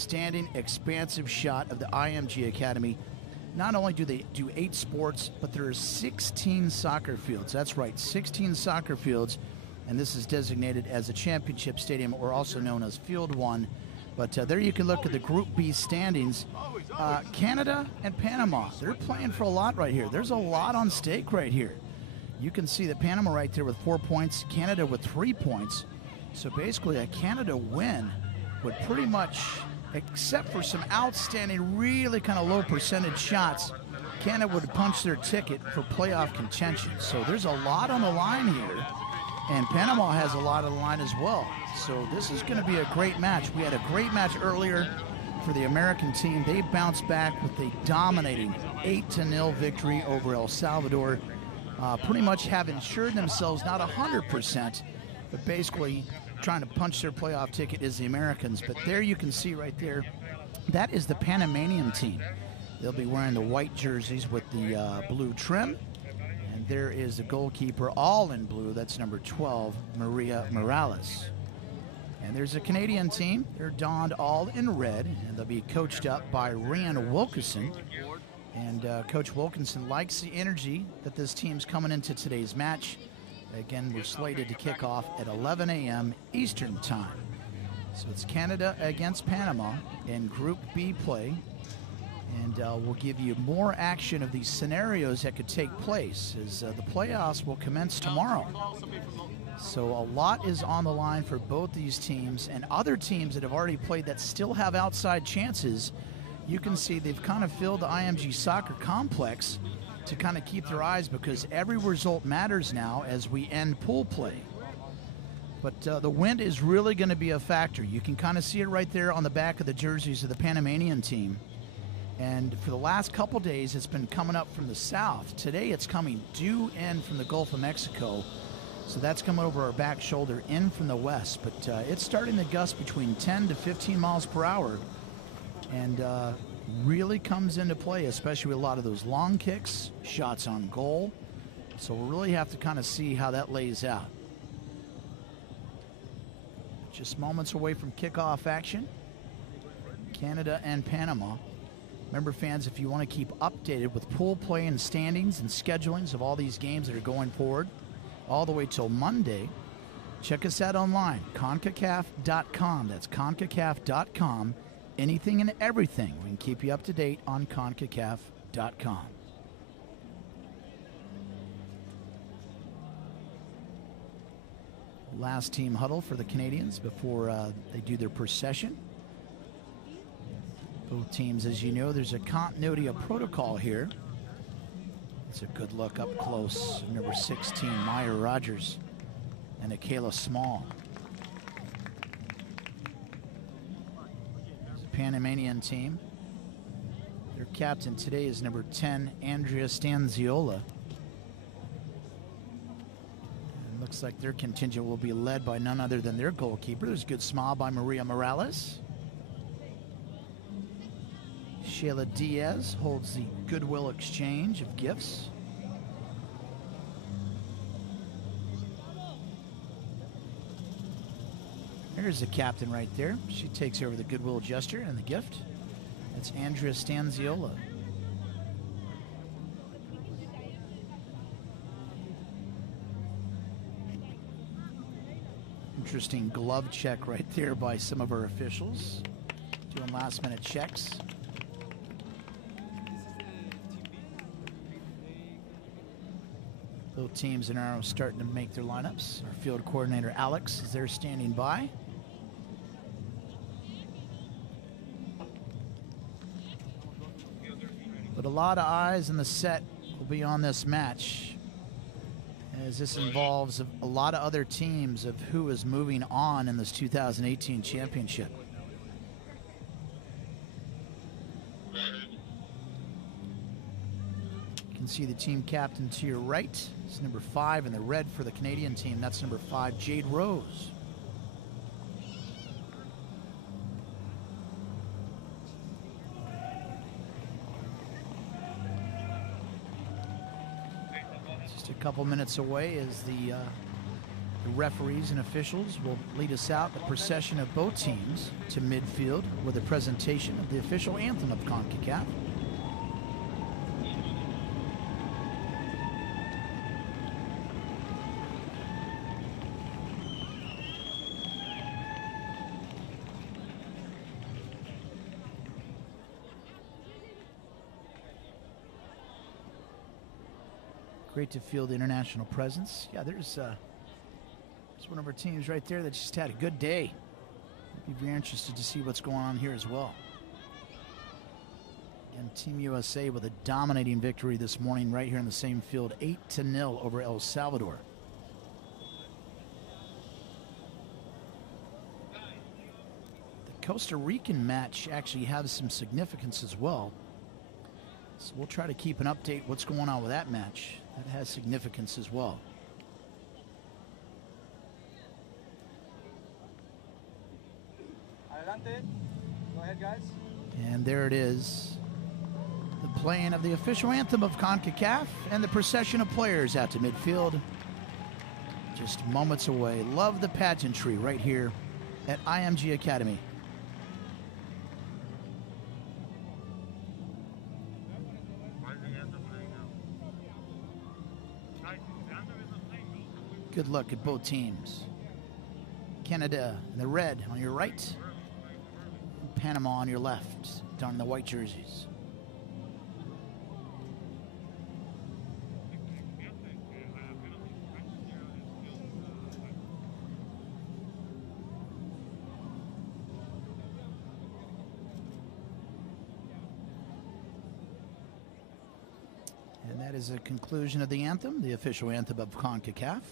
outstanding, expansive shot of the IMG Academy. Not only do they do 8 sports, but there are 16 soccer fields. That's right, 16 soccer fields, and this is designated as a championship stadium, or also known as Field 1. But there you can look at the Group B standings. Canada and Panama, they're playing for a lot right here. There's a lot on stake right here. You can see that Panama right there with 4 points, Canada with 3 points. So basically a Canada win would pretty much, except for some outstanding, really kind of low percentage shots, Canada would punch their ticket for playoff contention. So there's a lot on the line here, and Panama has a lot on the line as well. So this is going to be a great match. We had a great match earlier for the American team. They bounced back with a dominating 8-0 victory over El Salvador. Pretty much have ensured themselves not 100%, but basically trying to punch their playoff ticket is the Americans. But there you can see right there, that is the Panamanian team. They'll be wearing the white jerseys with the blue trim. And there is the goalkeeper, all in blue. That's number 12, Maria Morales. And there's a Canadian team. They're donned all in red, and they'll be coached up by Ryan Wilkinson. And Coach Wilkinson likes the energy that this team's coming into today's match. Again, we're slated to kick off at 11 a.m. Eastern Time. So it's Canada against Panama in Group B play. And we'll give you more action of these scenarios that could take place as the playoffs will commence tomorrow. So a lot is on the line for both these teams, and other teams that have already played that still have outside chances. You can see they've kind of filled the IMG soccer complex to kind of keep their eyes, because every result matters now as we end pool play. But the wind is really going to be a factor. You can kind of see it right there on the back of the jerseys of the Panamanian team. And for the last couple days, it's been coming up from the south. Today, it's coming due in from the Gulf of Mexico. So that's coming over our back shoulder in from the west. But it's starting to gust between 10 to 15 miles per hour. And really comes into play, especially with a lot of those long kicks, shots on goal. So we'll really have to kind of see how that lays out. Just moments away from kickoff action. Canada and Panama. Remember, fans, if you want to keep updated with pool play and standings and schedulings of all these games that are going forward all the way till Monday, check us out online, Concacaf.com. That's Concacaf.com. Anything and everything. We can keep you up to date on Concacaf.com. Last team huddle for the Canadians before they do their procession. Both teams, as you know, there's a continuity of protocol here. It's a good look up close. Number 16, Maya Rogers, and Akela Small. There's a Panamanian team. Their captain today is number 10, Andrea Stanziola. And looks like their contingent will be led by none other than their goalkeeper. There's a good smile by Maria Morales. Sheila Diaz holds the goodwill exchange of gifts. There's the captain right there. She takes over the goodwill gesture and the gift. That's Andrea Stanziola. Interesting glove check right there by some of our officials, doing last-minute checks. Both teams in are starting to make their lineups. Our field coordinator, Alex, is there standing by. But a lot of eyes in the set will be on this match, as this involves a lot of other teams of who is moving on in this 2018 championship. You can see the team captain to your right. It's number 5 in the red for the Canadian team. That's number 5, Jade Rose. Just a couple minutes away as the The referees and officials will lead us out the procession of both teams to midfield with a presentation of the official anthem of Concacaf. Great to feel the international presence. Yeah, there's one of our teams right there that just had a good day. I'd be very interested to see what's going on here as well. And Team USA with a dominating victory this morning right here in the same field, 8-0 over El Salvador. The Costa Rican match actually has some significance as well. So we'll try to keep an update what's going on with that match. That has significance as well. Adelante. Go ahead, guys. And there it is. The playing of the official anthem of CONCACAF and the procession of players out to midfield. Just moments away. Love the pageantry right here at IMG Academy. Good luck at both teams. Canada in the red on your right, and Panama on your left, down in the white jerseys. And that is a conclusion of the anthem, the official anthem of CONCACAF.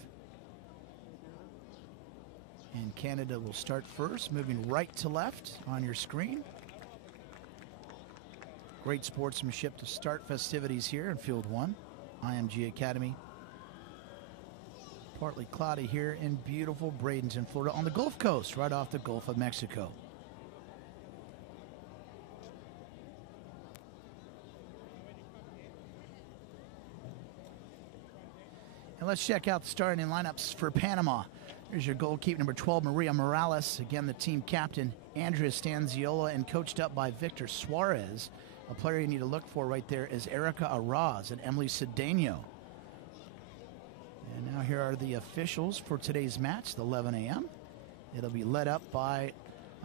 And Canada will start first, moving right to left on your screen. Great sportsmanship to start festivities here in Field 1, IMG Academy. Partly cloudy here in beautiful Bradenton, Florida, on the Gulf Coast, right off the Gulf of Mexico. And let's check out the starting lineups for Panama. Here's your goalkeeper, number 12, Maria Morales. Again, the team captain, Andrea Stanziola, and coached up by Victor Suarez. A player you need to look for right there is Erica Arraz and Emily Cedeno. And now here are the officials for today's match, the 11 a.m. It'll be led up by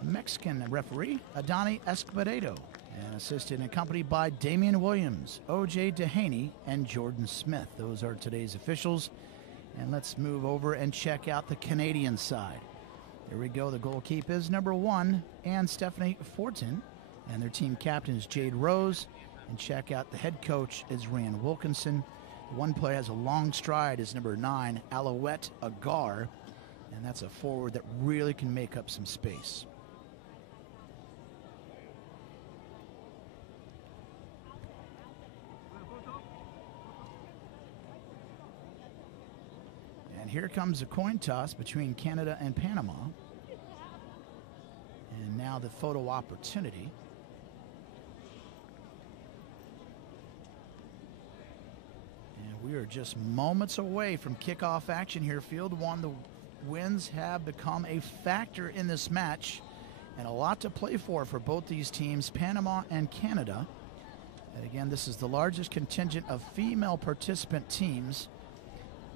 a Mexican referee, Adani Escobedo, and assisted and accompanied by Damian Williams, O.J. Dehaney, and Jordan Smith. Those are today's officials. And let's move over and check out the Canadian side. There we go. The goalkeeper is number 1, Anne Stephanie Fortin. And their team captain is Jade Rose. And check out the head coach is Ryan Wilkinson. One player has a long stride is number 9, Alouette Agar. And that's a forward that really can make up some space. And here comes a coin toss between Canada and Panama. And now the photo opportunity. And we are just moments away from kickoff action here. Field 1, the winds have become a factor in this match. And a lot to play for both these teams, Panama and Canada. And again, this is the largest contingent of female participant teams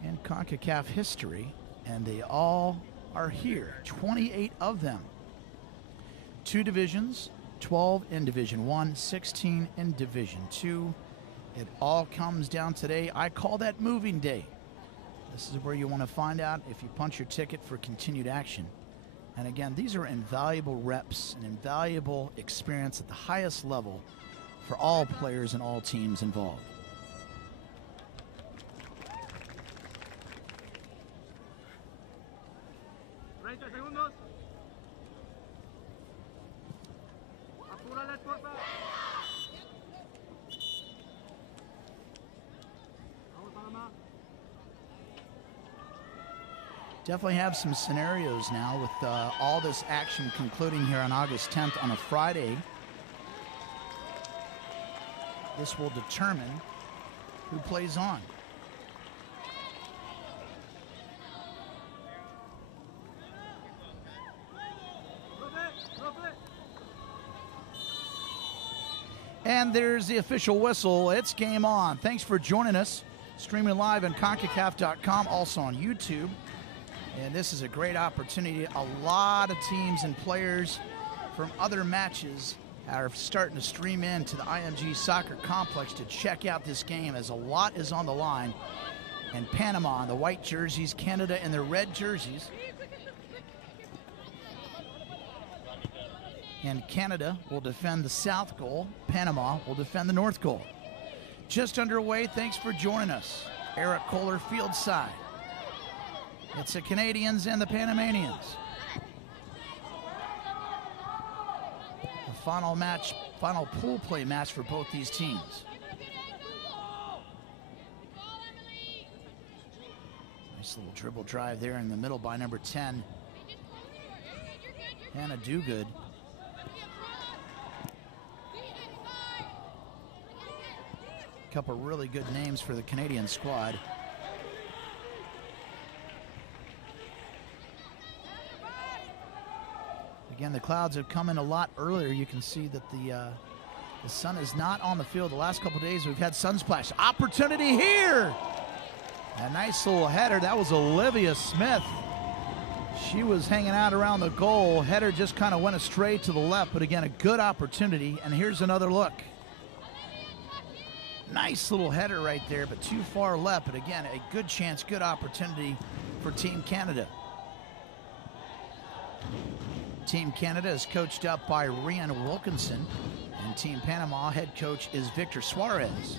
in CONCACAF history, and they all are here, 28 of them. 2 divisions, 12 in Division 1, 16 in Division 2. It all comes down today. I call that moving day. This is where you want to find out if you punch your ticket for continued action. And again, these are invaluable reps and invaluable experience at the highest level for all players and all teams involved. Definitely have some scenarios now with all this action concluding here on August 10th on a Friday. This will determine who plays on. And there's the official whistle. It's game on. Thanks for joining us. Streaming live on Concacaf.com, also on YouTube. And this is a great opportunity. A lot of teams and players from other matches are starting to stream in to the IMG Soccer Complex to check out this game, as a lot is on the line. And Panama in the white jerseys, Canada in their red jerseys. And Canada will defend the south goal. Panama will defend the north goal. Just underway. Thanks for joining us. Eric Kohler field side. It's the Canadians and the Panamanians. The final match, final pool play match for both these teams. Nice little dribble drive there in the middle by number 10. Hannah Dugood. Couple really good names for the Canadian squad. Again, the clouds have come in a lot earlier. You can see that the sun is not on the field. The last couple days we've had sunsplash. Opportunity here! A nice little header. That was Olivia Smith. She was hanging out around the goal. Header just kind of went astray to the left, but again, a good opportunity. And here's another look. Nice little header right there, but too far left. But again, a good chance, good opportunity for Team Canada. Team Canada is coached up by Rian Wilkinson, and Team Panama head coach is Victor Suarez.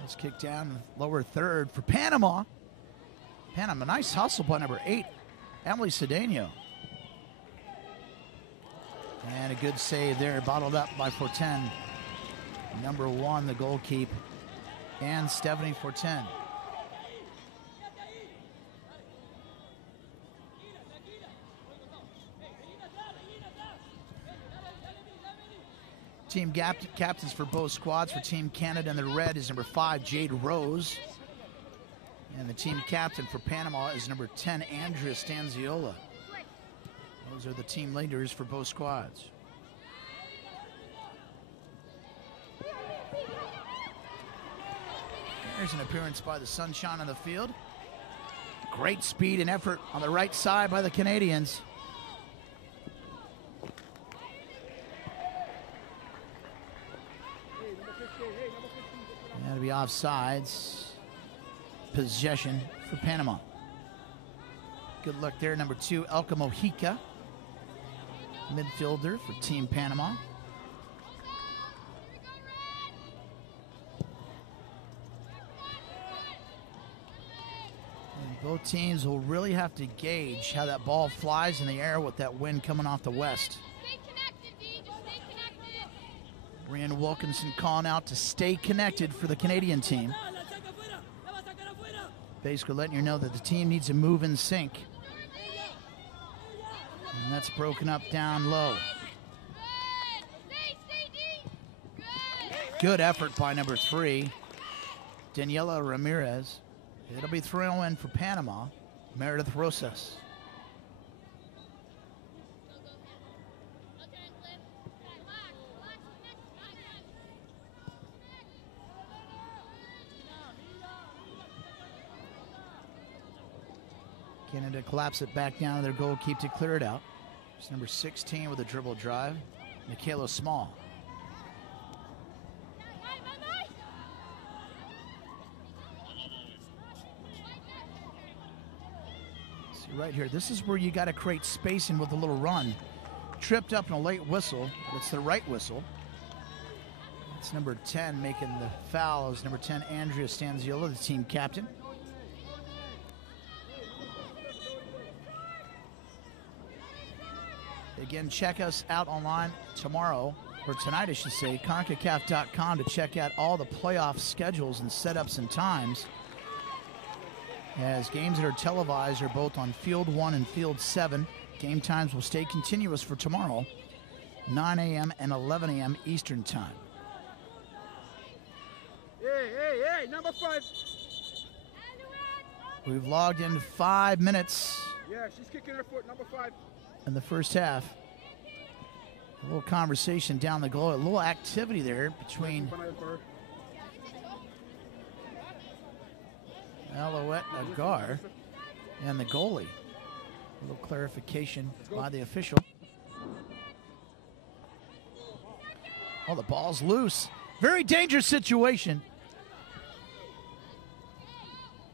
Let's kick down lower third for Panama. Panama, nice hustle by number 8, Emily Cedeno. And a good save there, bottled up by Fortin. Number 1, the goalkeeper, and Stephanie Fortin. Team captains for both squads. For Team Canada in the red is number 5, Jade Rose. And the team captain for Panama is number 10, Andrea Stanziola. Those are the team leaders for both squads. There's an appearance by the Sunshine on the field. Great speed and effort on the right side by the Canadians. That'll be offsides. Possession for Panama. Good luck there, number 2, Elka Mojica. Midfielder for Team Panama. And both teams will really have to gauge how that ball flies in the air with that wind coming off the west. Rian Wilkinson calling out to stay connected for the Canadian team. Basically letting you know that the team needs to move in sync. And that's broken up down low. Good effort by number 3, Daniela Ramirez. It'll be thrown in for Panama, Meredith Rosas. Canada collapse it back down to their goalkeeper to clear it out. It's number 16 with a dribble drive, Michaela Small. See right here, this is where you got to create spacing with a little run. Tripped up in a late whistle, but it's the right whistle. It's number 10 making the foul. Is number 10, Andrea Stanziola, the team captain. Again, check us out online tomorrow, or tonight I should say, Concacaf.com, to check out all the playoff schedules and setups and times, as games that are televised are both on Field 1 and Field 7. Game times will stay continuous for tomorrow, 9 a.m. and 11 a.m. Eastern Time. Hey, number 5. We've logged in 5 minutes Yeah, she's kicking her foot, number 5. in the first half. A little conversation down the goal, a little activity there between Alouette Agar and the goalie. A little clarification by the official. Oh, the ball's loose. Very dangerous situation.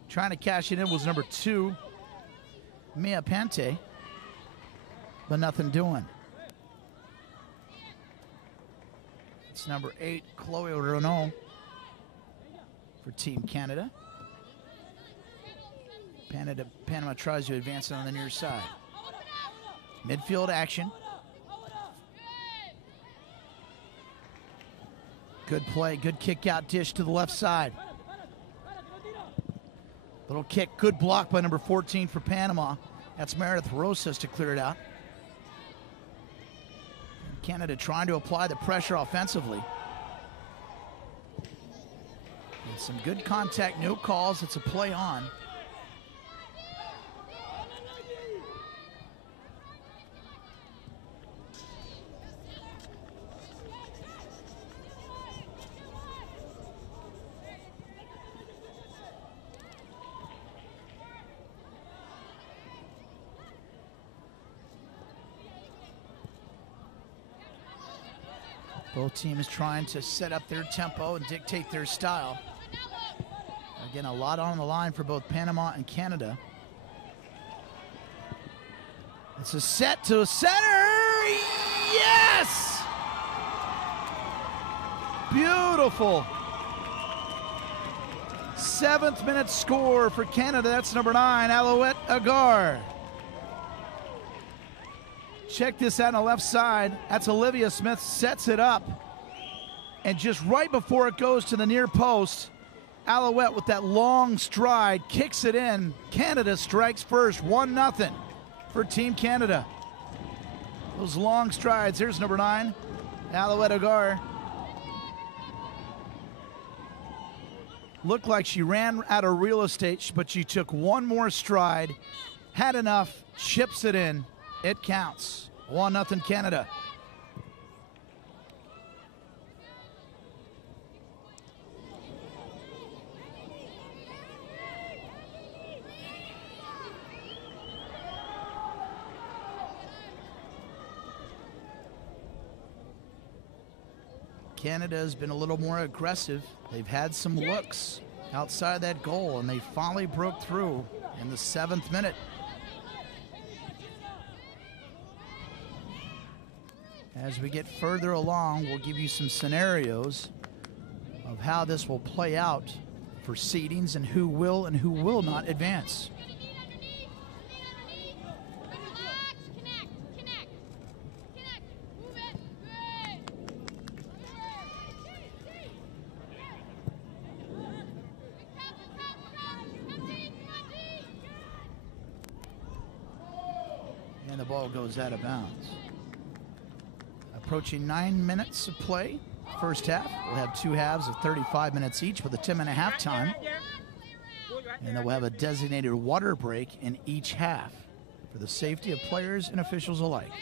Trying to cash it in was number 2, Mia Pante, but nothing doing. It's number 8, Chloe Renault for Team Canada. Panama tries to advance it on the near side. Midfield action. Good play, good kick out dish to the left side. Little kick, good block by number 14 for Panama. That's Meredith Rosas to clear it out. Canada trying to apply the pressure offensively. And some good contact, no calls, it's a play on. Both teams trying to set up their tempo and dictate their style. Again, a lot on the line for both Panama and Canada. It's a set to center. Yes! Beautiful. 7th minute score for Canada. That's number 9, Alouette Agar. Check this out on the left side. That's Olivia Smith, sets it up. And just right before it goes to the near post, Alouette with that long stride kicks it in. Canada strikes first, 1-0 for Team Canada. Those long strides. Here's number 9, Alouette Agar. Looked like she ran out of real estate, but she took one more stride, had enough, chips it in. It counts. 1-0 Canada. Canada has been a little more aggressive. They've had some looks outside that goal, and they finally broke through in the 7th minute. As we get further along, we'll give you some scenarios of how this will play out for seedings and who will not advance. And the ball goes out of bounds. Approaching 9 minutes of play, first half. We'll have 2 halves of 35 minutes each with a 10-minute halftime. And then we'll have a designated water break in each half for the safety of players and officials alike.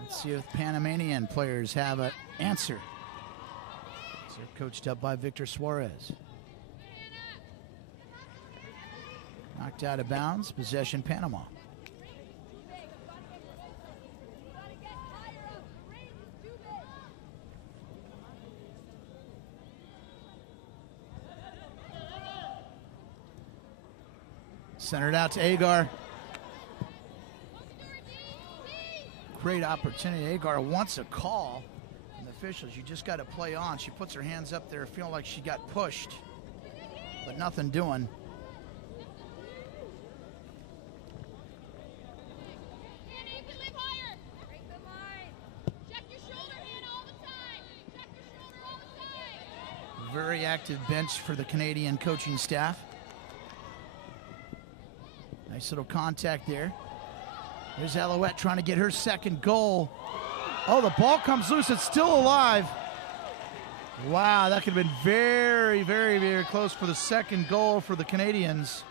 Let's see if Panamanian players have an answer. They're coached up by Victor Suarez. Knocked out of bounds, possession Panama. Centered out to Agar. Great opportunity. Agar wants a call. And the officials, you just got to play on. She puts her hands up there, feeling like she got pushed, but nothing doing. very active bench for the Canadian coaching staff. Nice little contact there. Here's Alouette trying to get her second goal. Oh, the ball comes loose. It's still alive. Wow, that could have been very, very, very close for the second goal for the Canadians.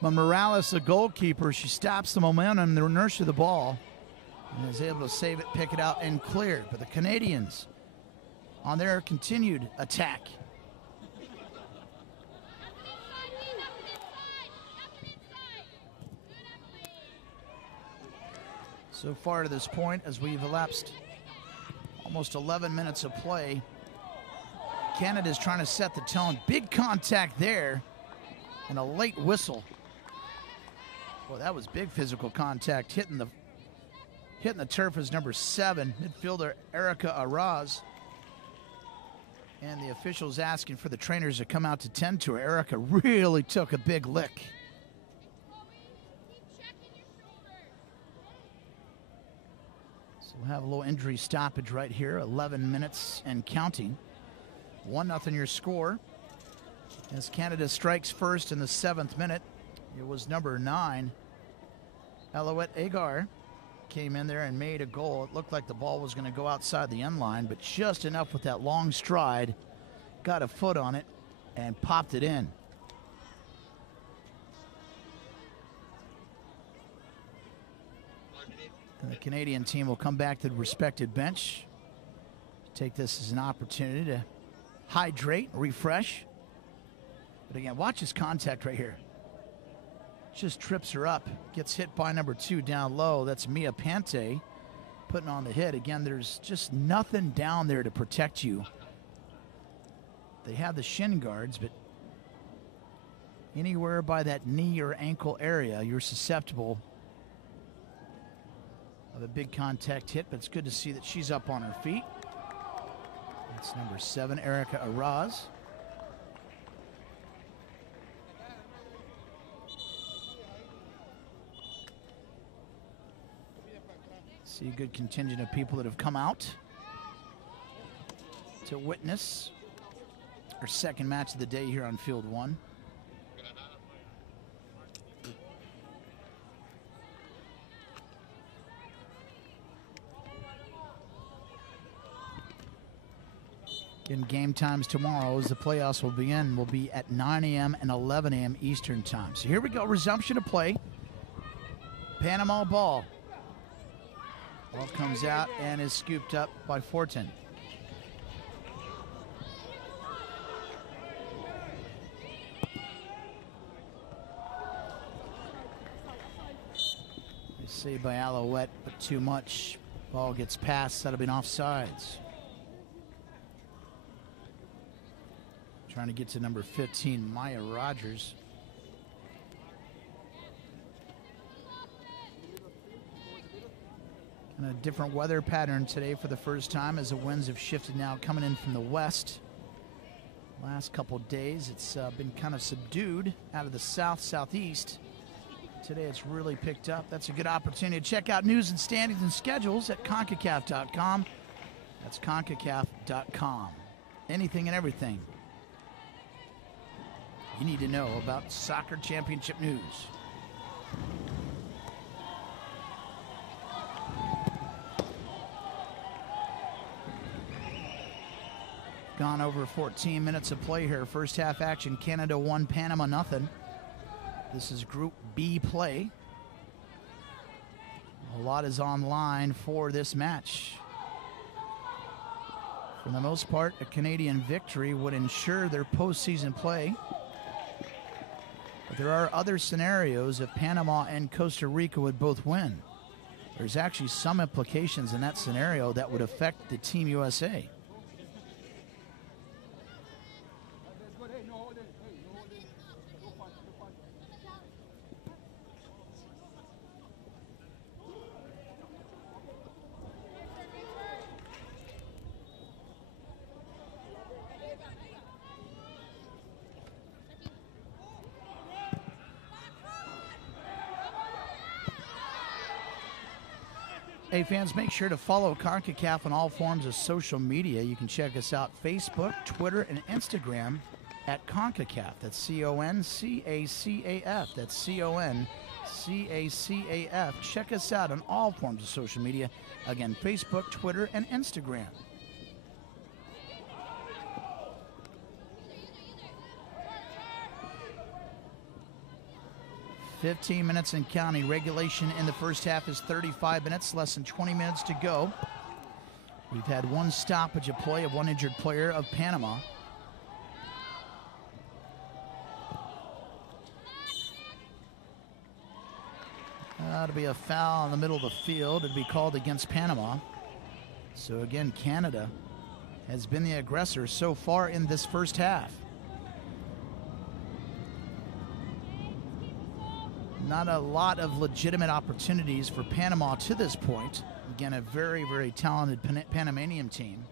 But Morales, the goalkeeper, she stops the momentum, the inertia of the ball, and is able to save it, pick it out, and clear. But the Canadians on their continued attack. So far to this point, as we've elapsed almost 11 minutes of play, Canada's trying to set the tone. Big contact there and a late whistle. Well, that was big physical contact. Hitting the turf is number 7, midfielder Erica Araz. And the officials asking for the trainers to come out to tend to her. Erica really took a big lick. So we'll have a little injury stoppage right here. 11 minutes and counting. 1-0 your score. As Canada strikes first in the 7th minute. It was number 9. Alouette Agar came in there and made a goal. It looked like the ball was going to go outside the end line, but just enough with that long stride. Got a foot on it and popped it in. And the Canadian team will come back to the respected bench. Take this as an opportunity to hydrate, refresh. But again, watch his contact right here. Just trips her up, gets hit by number 2 down low. That's Mia Pante putting on the hit. Again, there's just nothing down there to protect you. They have the shin guards, but anywhere by that knee or ankle area, you're susceptible of a big contact hit, but it's good to see that she's up on her feet. That's number 7, Erica Araz. See a good contingent of people that have come out to witness our second match of the day here on Field 1. Again, game times tomorrow as the playoffs will begin will be at 9 a.m. and 11 a.m. Eastern time. So here we go, resumption of play. Panama ball. Ball comes out and is scooped up by Fortin. Saved by Alouette, but too much. Ball gets passed. That'll be an offsides. Trying to get to number 15, Maya Rogers. And a different weather pattern today for the first time as the winds have shifted now, coming in from the west. Last couple days, it's been kind of subdued out of the southeast. Today it's really picked up. That's a good opportunity to check out news and standings and schedules at Concacaf.com. That's Concacaf.com. Anything and everything you need to know about soccer championship news. Gone over 14 minutes of play here. First half action, Canada 1, Panama 0. This is Group B play. A lot is on line for this match. For the most part, a Canadian victory would ensure their postseason play. But there are other scenarios if Panama and Costa Rica would both win. There's actually some implications in that scenario that would affect the Team USA. Hey, fans, make sure to follow Concacaf on all forms of social media. You can check us out Facebook, Twitter, and Instagram at Concacaf. That's C-O-N-C-A-C-A-F. That's C-O-N-C-A-C-A-F. Check us out on all forms of social media. Again, Facebook, Twitter, and Instagram. "15 minutes and counting." Regulation in the first half is 35 minutes, less than 20 minutes to go. We've had one stoppage of play of one injured player of Panama. That'll be a foul in the middle of the field. It'd be called against Panama. So again, Canada has been the aggressor so far in this first half. Not a lot of legitimate opportunities for Panama to this point. Again, a very, very talented Panamanian team.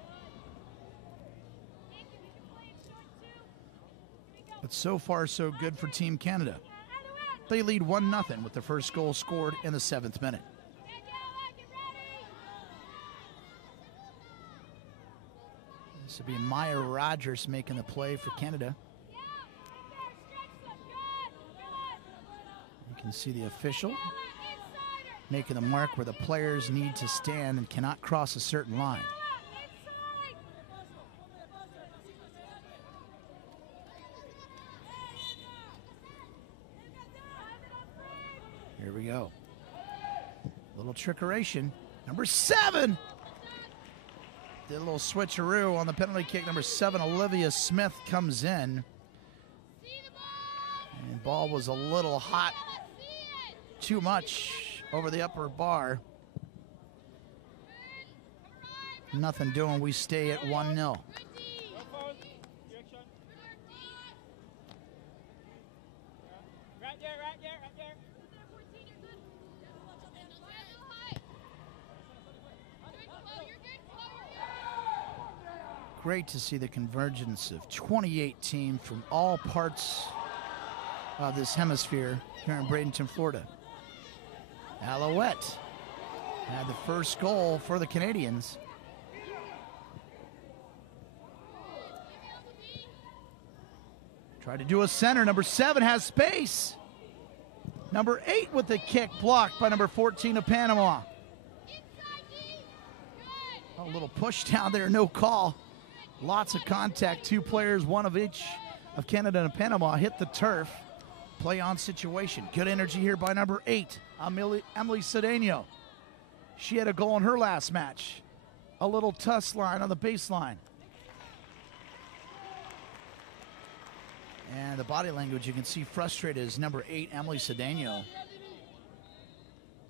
But so far, so good for Team Canada. They lead 1-0 with the first goal scored in the 7th minute. This will be Maya Rogers making the play for Canada. You can see the official making the mark where the players need to stand and cannot cross a certain line. Here we go. Little trickeration. Number 7. Did a little switcheroo on the penalty kick. Number 7, Olivia Smith, comes in. And ball was a little hot. Too much over the upper bar. Nothing doing. We stay at 1-0. Great to see the convergence of 28 teams from all parts of this hemisphere here in Bradenton, Florida. Alouette had the first goal for the Canadians. Tried to do a center. Number 7 has space. Number 8 with the kick, blocked by number 14 of Panama. A little push down there, no call. Lots of contact. 2 players, one of each of Canada and Panama, hit the turf. Play on situation. Good energy here by number 8, Emily Cedeno. She had a goal in her last match. A little tuss line on the baseline. And the body language, you can see frustrated as number 8, Emily Cedeno.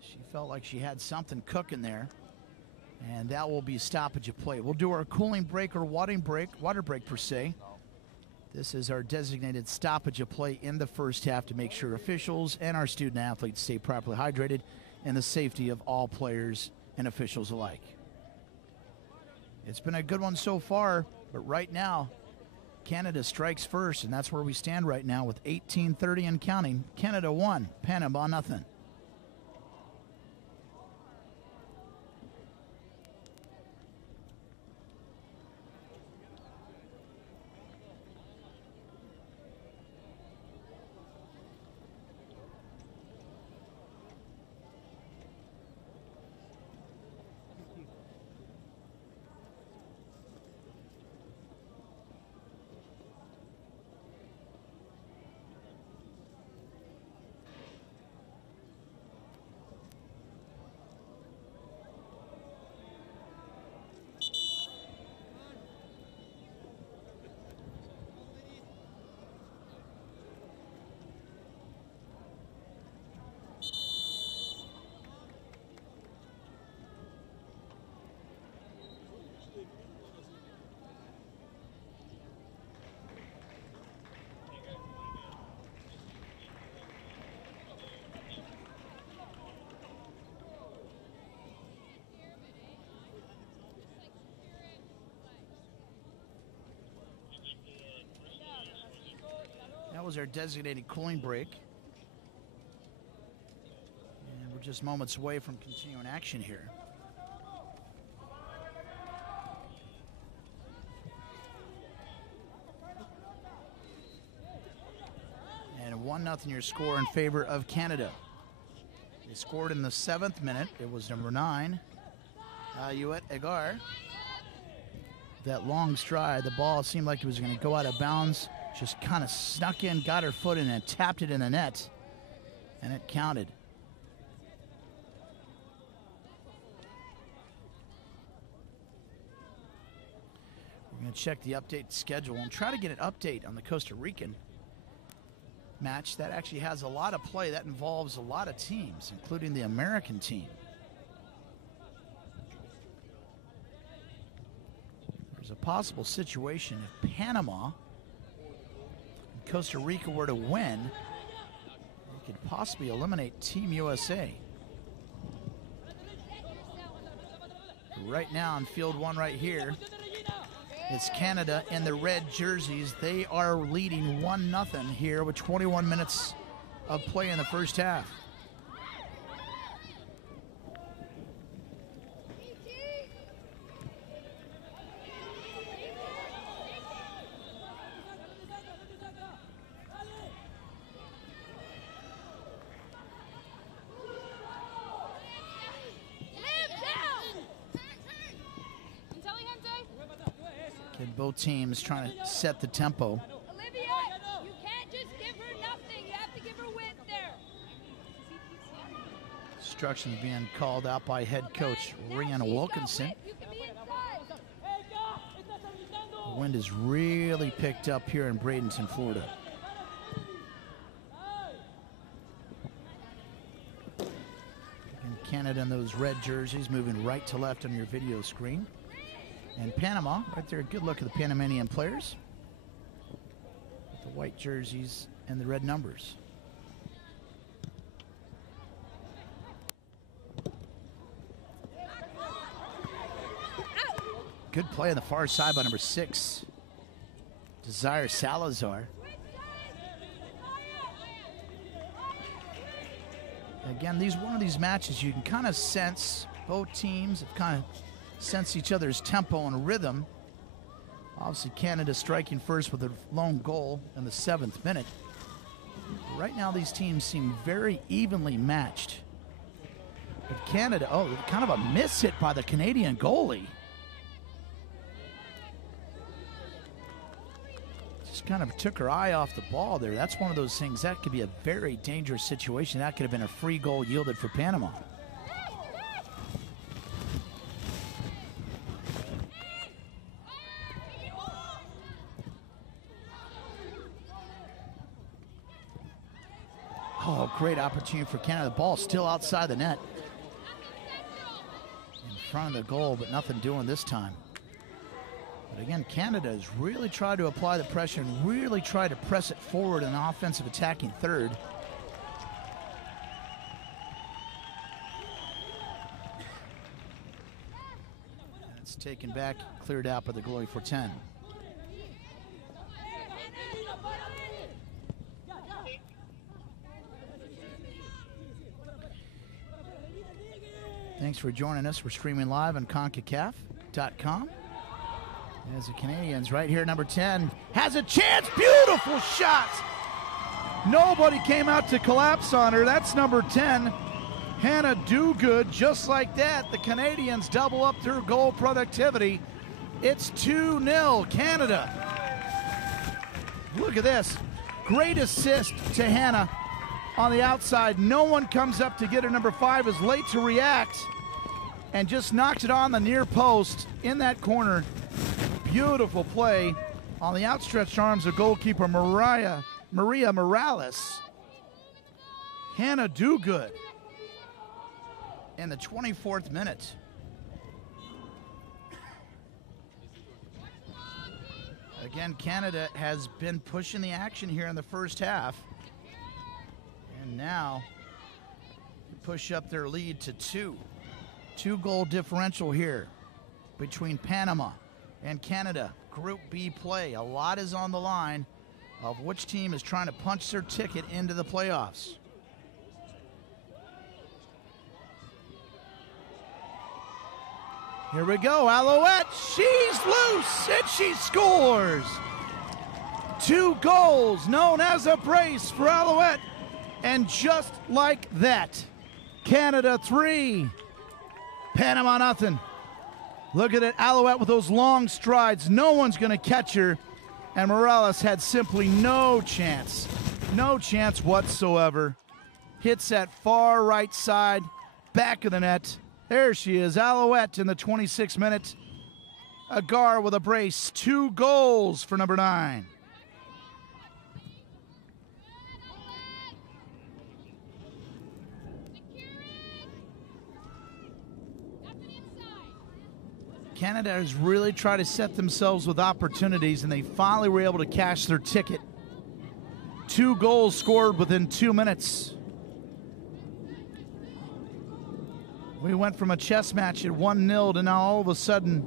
She felt like she had something cooking there. And that will be a stoppage of play. We'll do our cooling break or water break per se. This is our designated stoppage of play in the first half to make sure officials and our student athletes stay properly hydrated and the safety of all players and officials alike. It's been a good one so far, but right now, Canada strikes first, and that's where we stand right now with 18:30 and counting. Canada 1, Panama 0. That was our designated cooling break. And we're just moments away from continuing action here. 1-0 your score in favor of Canada. They scored in the 7th minute. It was number 9, Ayuet Agar. That long stride, the ball seemed like it was going to go out of bounds. Just kind of snuck in, got her foot in, and tapped it in the net. And it counted. We're going to check the update schedule and try to get an update on the Costa Rican match. That actually has a lot of play. That involves a lot of teams, including the American team. There's a possible situation if Panama and Costa Rica were to win, they could possibly eliminate Team USA. Right now on field 1 right here, it's Canada in the red jerseys. They are leading 1-0 here with 21 minutes of play in the first half. Both teams trying to set the tempo. Olivia, you can't just give her nothing. You have to give her width there. Instructions being called out by head coach Rihanna Wilkinson. The wind is really picked up here in Bradenton, Florida. And Canada in those red jerseys moving right to left on your video screen. And Panama, right there, a good look at the Panamanian players. The white jerseys and the red numbers. Good play on the far side by number 6, Desire Salazar. Again, one of these matches you can kind of sense both teams have kind of sense each other's tempo and rhythm. Obviously, Canada striking first with a lone goal in the 7th minute. Right now, these teams seem very evenly matched. But Canada, kind of a miss hit by the Canadian goalie. Just kind of took her eye off the ball there. That's one of those things that could be a very dangerous situation. That could have been a free goal yielded for Panama. Oh, great opportunity for Canada. The ball still outside the net. In front of the goal, but nothing doing this time. But again, Canada has really tried to apply the pressure and really tried to press it forward in an offensive attacking third. And it's taken back, cleared out by the goalie for 10. Thanks for joining us. We're streaming live on Concacaf.com. As the Canadians right here, number 10 has a chance. Beautiful shot. Nobody came out to collapse on her. That's number 10, Hannah Dogood. Just like that, the Canadians double up their goal productivity. It's 2-0 Canada. Look at this. Great assist to Hannah on the outside. No one comes up to get her. Number 5 is late to react and just knocks it on the near post in that corner. Beautiful play on the outstretched arms of goalkeeper Maria Morales. Hannah Dogood in the 24th minute. Again, Canada has been pushing the action here in the first half. And now push up their lead to 2. 2-goal differential here between Panama and Canada. Group B play. A lot is on the line of which team is trying to punch their ticket into the playoffs. Here we go, Alouette. She's loose and she scores. 2 goals, known as a brace for Alouette. And just like that, Canada 3, Panama nothing. Look at it, Alouette with those long strides. No one's going to catch her. And Morales had simply no chance whatsoever. Hits that far right side, back of the net. There she is, Alouette in the 26th minute. Agar with a brace, 2 goals for number 9. Canada has really tried to set themselves with opportunities, and they finally were able to cash their ticket. 2 goals scored within 2 minutes. We went from a chess match at 1-0 to now all of a sudden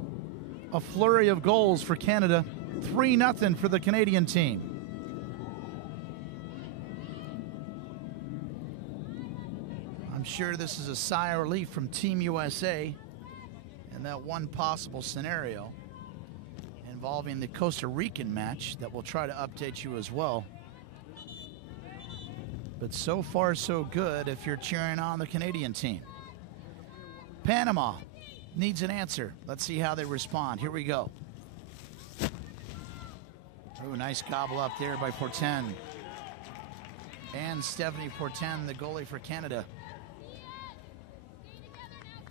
a flurry of goals for Canada. 3-0 for the Canadian team. I'm sure this is a sigh of relief from Team USA. And that one possible scenario involving the Costa Rican match that we'll try to update you as well. But so far so good if you're cheering on the Canadian team. Panama needs an answer. Let's see how they respond. Here we go. Ooh, nice gobble up there by Fortin. And Stephanie Fortin, the goalie for Canada.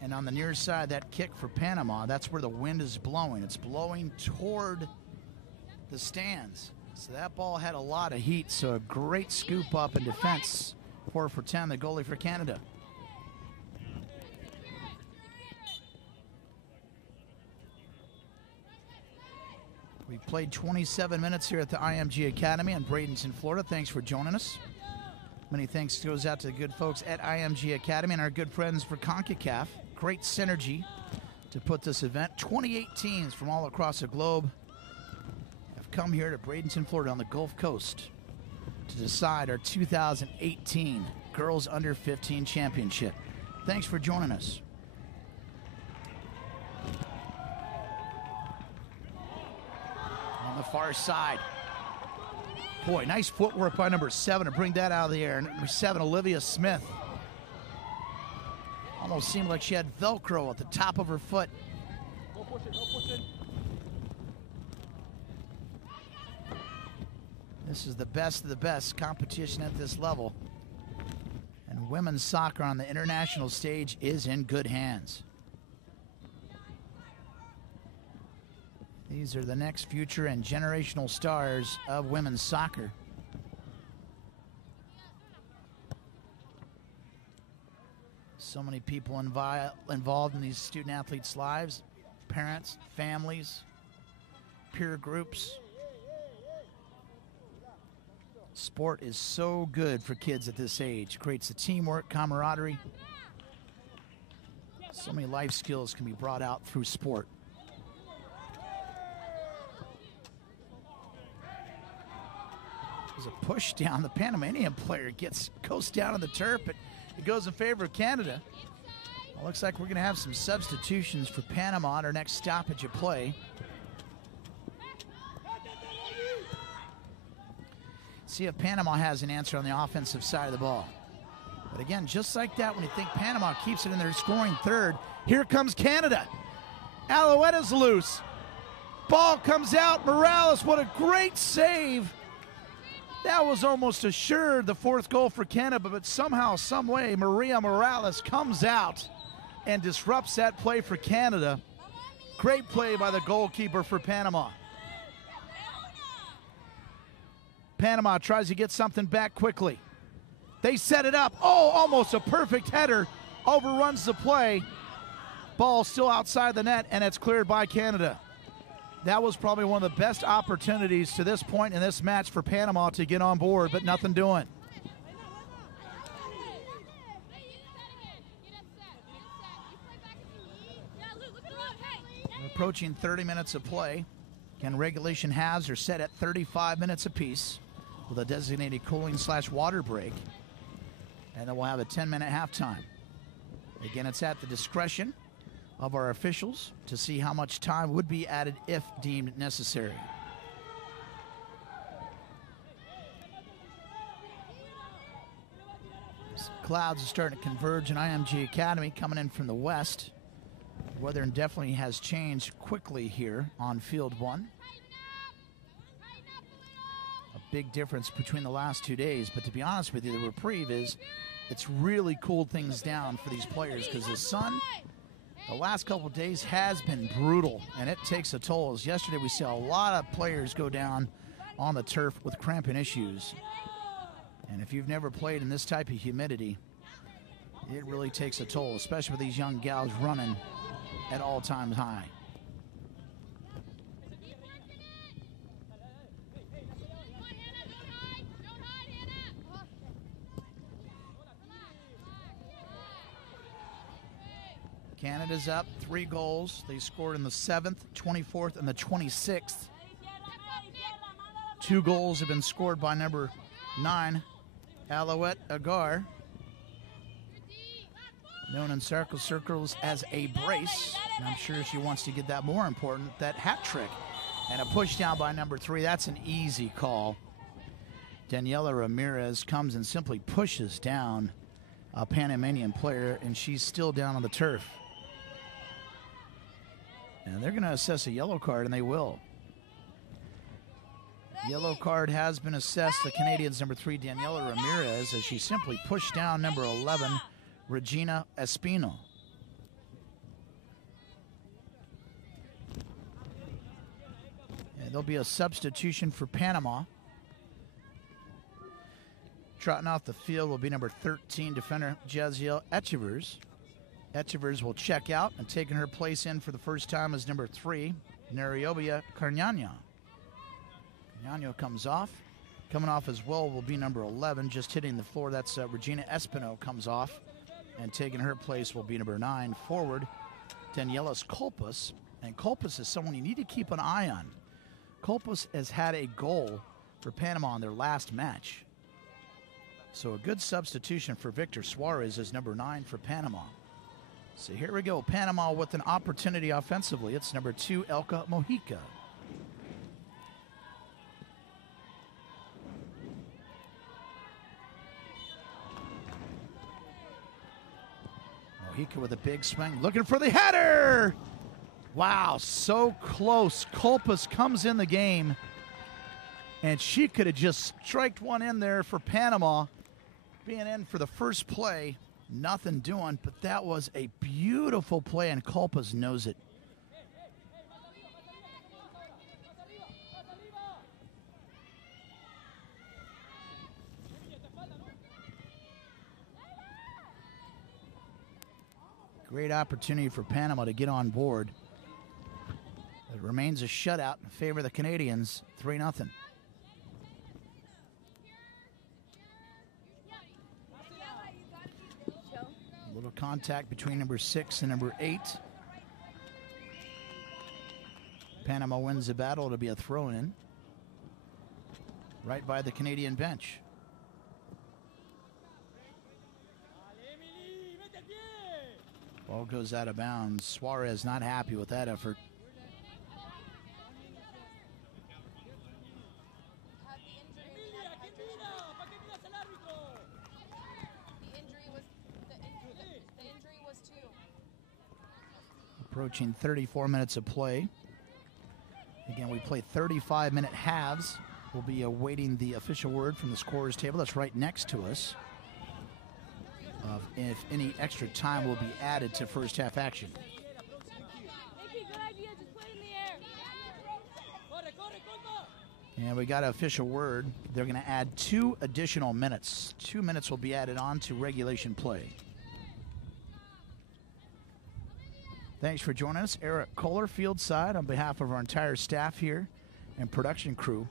And on the near side, that kick for Panama, that's where the wind is blowing. It's blowing toward the stands. So that ball had a lot of heat, so a great scoop up in defense for Fortin, the goalie for Canada. We played 27 minutes here at the IMG Academy in Bradenton, Florida. Thanks for joining us. Many thanks goes out to the good folks at IMG Academy and our good friends for Concacaf. Great synergy to put this event. 28 teams from all across the globe have come here to Bradenton, Florida on the Gulf Coast to decide our 2018 Girls Under-15 Championship. Thanks for joining us. On the far side. Boy, nice footwork by number 7 to bring that out of the air. Number 7, Olivia Smith. Almost seemed like she had Velcro at the top of her foot. Go push it, go push it. This is the best of the best competition at this level. And women's soccer on the international stage is in good hands. These are the next future and generational stars of women's soccer. So many people involved in these student athletes' lives, parents, families, peer groups. Sport is so good for kids at this age. Creates the teamwork, camaraderie. So many life skills can be brought out through sport. There's a push down. The Panamanian player goes down on the turf, but it goes in favor of Canada. Well, looks like we're going to have some substitutions for Panama at our next stoppage of play. See if Panama has an answer on the offensive side of the ball. But again, just like that, when you think Panama keeps it in their scoring third, here comes Canada. Alouette is loose. Ball comes out. Morales, what a great save. That was almost assured the 4th goal for Canada, but somehow, some way, Maria Morales comes out and disrupts that play for Canada. Great play by the goalkeeper for Panama. Panama tries to get something back quickly. They set it up. Oh, almost a perfect header. Overruns the play. Ball still outside the net, and it's cleared by Canada. That was probably one of the best opportunities to this point in this match for Panama to get on board, but nothing doing. We're approaching 30 minutes of play. Again, regulation halves are set at 35 minutes apiece with a designated cooling/water break. And then we'll have a 10-minute halftime. Again, it's at the discretion of our officials to see how much time would be added if deemed necessary. Clouds are starting to converge in IMG Academy, coming in from the west. Weather definitely has changed quickly here on Field 1. A big difference between the last 2 days, but to be honest with you, the reprieve is it's really cooled things down for these players because the sun, the last couple of days has been brutal, and it takes a toll. As yesterday, we saw a lot of players go down on the turf with cramping issues. And if you've never played in this type of humidity, it really takes a toll, especially with these young gals running at all times high. Canada's up 3 goals. They scored in the 7th, 24th, and the 26th. 2 goals have been scored by number 9, Alouette Agar, known in circles as a brace. And I'm sure she wants to get that more important, that hat trick. And a push down by number 3. That's an easy call. Daniela Ramirez comes and simply pushes down a Panamanian player, and she's still down on the turf. And they're going to assess a yellow card, and they will. Yellow card has been assessed to Canadians number 3, Daniela Ramirez, as she simply pushed down number 11, Regina Espino. And there'll be a substitution for Panama. Trotting off the field will be number 13, defender Jaziel Echevers. Echevers will check out, and taking her place in for the first time is number 3, Nariobia Carnano. Carnano comes off. Coming off as well will be number 11, just hitting the floor. That's Regina Espino comes off. And taking her place will be number 9, forward, Danielis Colpus. And Colpus is someone you need to keep an eye on. Colpus has had a goal for Panama in their last match. So a good substitution for Victor Suarez as number 9 for Panama. So here we go, Panama with an opportunity offensively. It's number 2, Elka Mojica. Mojica with a big swing, looking for the header! Wow, so close. Colpus comes in the game, and she could have just striked one in there for Panama. Being in for the first play, nothing doing, but that was a beautiful play, and Colpus knows it. Great opportunity for Panama to get on board. It remains a shutout in favor of the Canadians, 3-0. A little contact between number 6 and number 8. Panama wins the battle. It'll be a throw-in right by the Canadian bench. Ball goes out of bounds. Suarez not happy with that effort. Approaching 34 minutes of play. Again, we play 35-minute halves. We'll be awaiting the official word from the scorer's table. That's right next to us. If any extra time will be added to first half action. And we got an official word. They're going to add 2 additional minutes. 2 minutes will be added on to regulation play. Thanks for joining us. Eric Kohler, field side, on behalf of our entire staff here and production crew.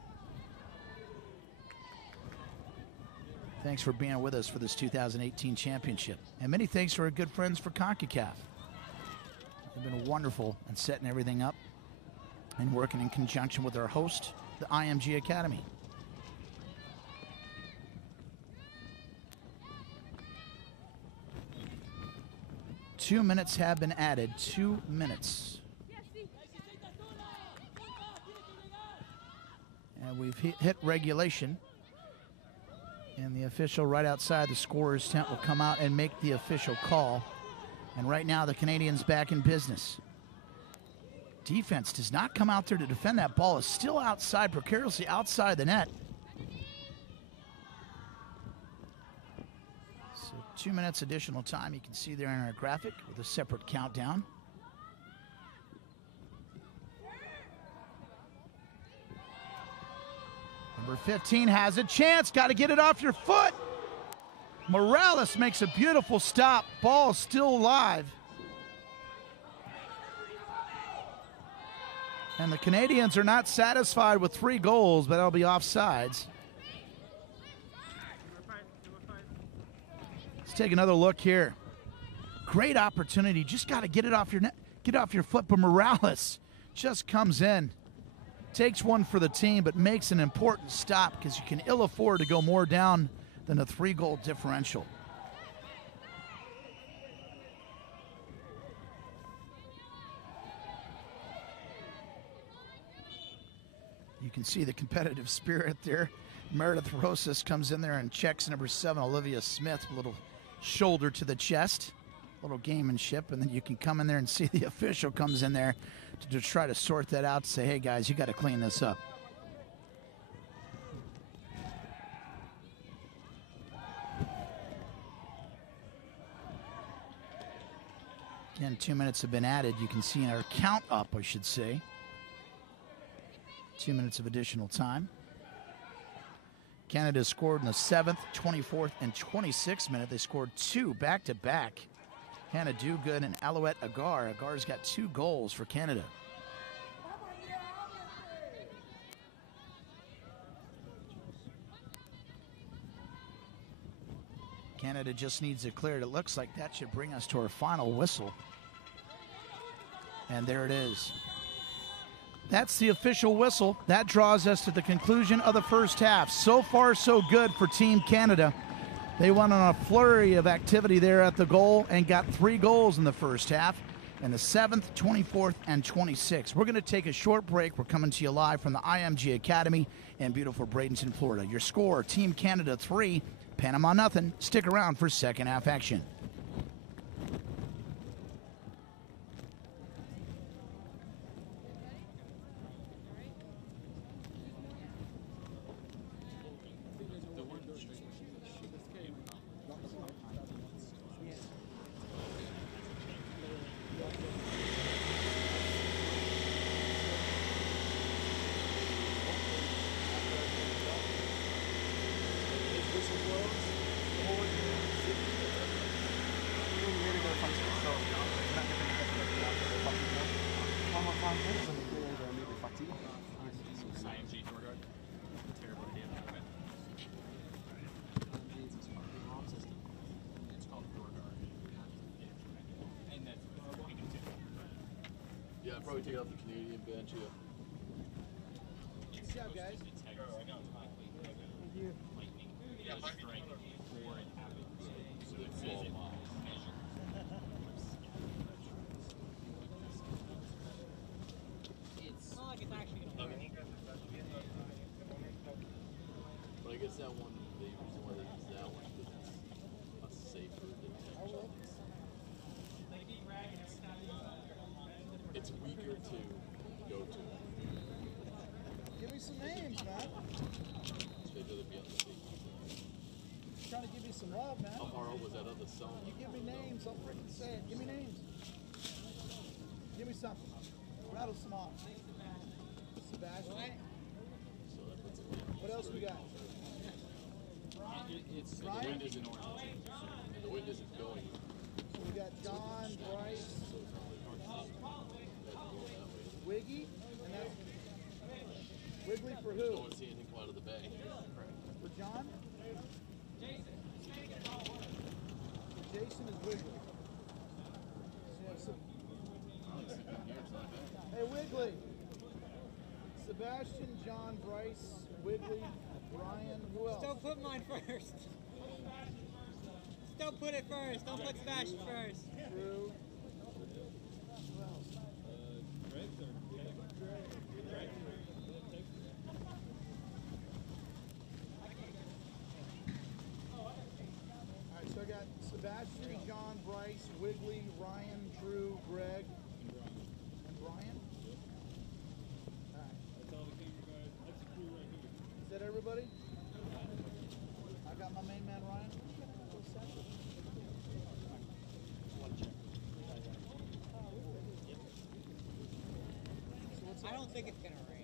Thanks for being with us for this 2018 championship. And many thanks to our good friends for Concacaf. They've been wonderful in setting everything up and working in conjunction with our host, the IMG Academy. Two minutes have been added. 2 minutes. And we've hit regulation And the official right outside the scorer's tent will come out and make the official call. And right now the Canadians back in business. Defense does not come out there to defend. That ball is still outside, precariously outside the net. So 2 minutes additional time. You can see there in our graphic with a separate countdown. Number 15 has a chance. Got to get it off your foot. Morales makes a beautiful stop. Ball still alive. And the Canadians are not satisfied with 3 goals, but that'll be offsides. Let's take another look here. Great opportunity. Just got to get it off your net, get off your foot. But Morales just comes in, takes one for the team, but makes an important stop because you can ill afford to go more down than a 3-goal differential. You can see the competitive spirit there. Meredith Rosas comes in there and checks number 7, Olivia Smith, a little shoulder to the chest, a little gamemanship, and then you can come in there and see the official comes in there to try to sort that out, to say, hey guys, you got to clean this up. Again, 2 minutes have been added. You can see in our count up, I should say. 2 minutes of additional time. Canada scored in the 7th, 24th, and 26th minute. They scored 2 back-to-back. Hannah Dugood and Alouette Agar. Agar's got 2 goals for Canada. Canada just needs it cleared. It looks like that should bring us to our final whistle. And there it is. That's the official whistle. That draws us to the conclusion of the first half. So far, so good for Team Canada. They went on a flurry of activity there at the goal and got 3 goals in the first half in the 7th, 24th, and 26th. We're going to take a short break. We're coming to you live from the IMG Academy in beautiful Bradenton, Florida. Your score, Team Canada 3, Panama nothing. Stick around for second half action. Probably take out the Canadian bench, yeah. Good job, guys. Thank you. But I guess that one, the reason why they use that one is because it's a safer than it's weaker to go to. Give me some names, man. They'd rather be on the safety side. Trying to give you some love, man. How far out was that other zone? You give me names, I'll freaking say it. Give me names. Give me something. Rattle some off. Sebastian. What else we got? The wind isn't the wind isn't going. So we got John, Bryce, Wiggy, and that's Wiggly for who? I don't see anything come out of the bag. For John? Jason is Wiggly. Hey, Wiggly. Sebastian, John, Bryce, Wiggly, Brian, who else? Don't put mine first. Don't put it first. Don't put Sebastian first. Drew. think it's gonna rain.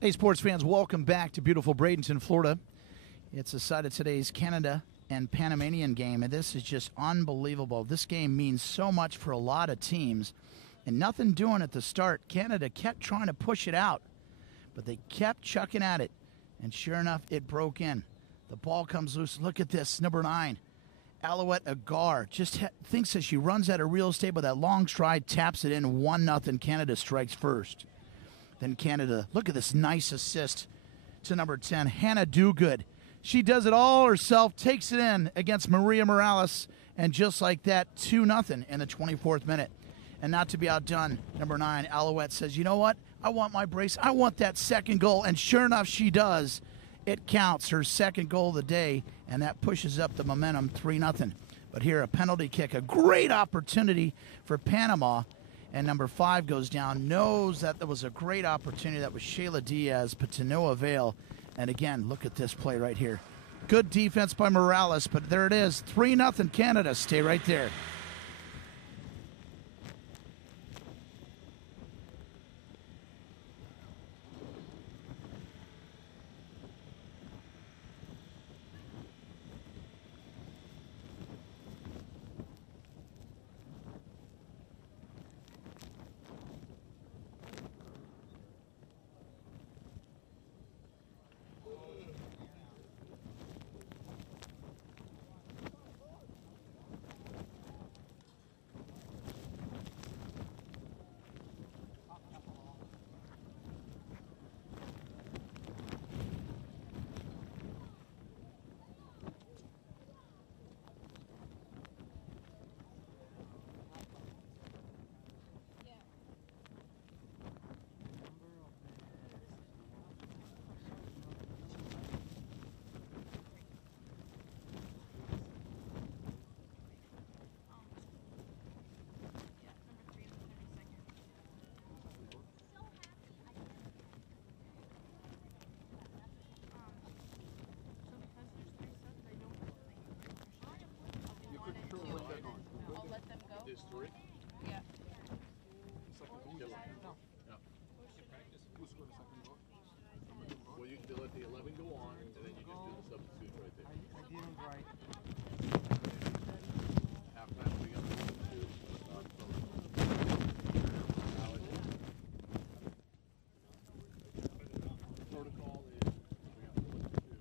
Hey, sports fans, welcome back to beautiful Bradenton, Florida. It's the site of today's Canada and Panamanian game, and this is just unbelievable. This game means so much for a lot of teams, and nothing doing at the start. Canada kept trying to push it out, but they kept chucking at it, and sure enough, it broke in. The ball comes loose. Look at this, number 9, Alouette Agar. Just thinks as she runs out of real estate with that long stride, taps it in, 1-0. Canada strikes first. Then Canada, look at this nice assist to number 10, Hannah Dogood. She does it all herself, takes it in against Maria Morales, and just like that, 2-0 in the 24th minute. And not to be outdone, number 9, Alouette says, you know what? I want my brace. I want that second goal. And sure enough, she does. It counts, her second goal of the day, and that pushes up the momentum 3-0. But here, a penalty kick, a great opportunity for Panama. And number 5 goes down, knows that there was a great opportunity. That was Shayla Diaz, but to no avail. And again, look at this play right here. Good defense by Morales, but there it is. 3-0 Canada. Stay right there. There's 3? Yeah. Well, they let the 11 go on, and then you just do the substitutes right there. Ideal's right. Halftime, we got 1-2. Protocol is we got 1-2.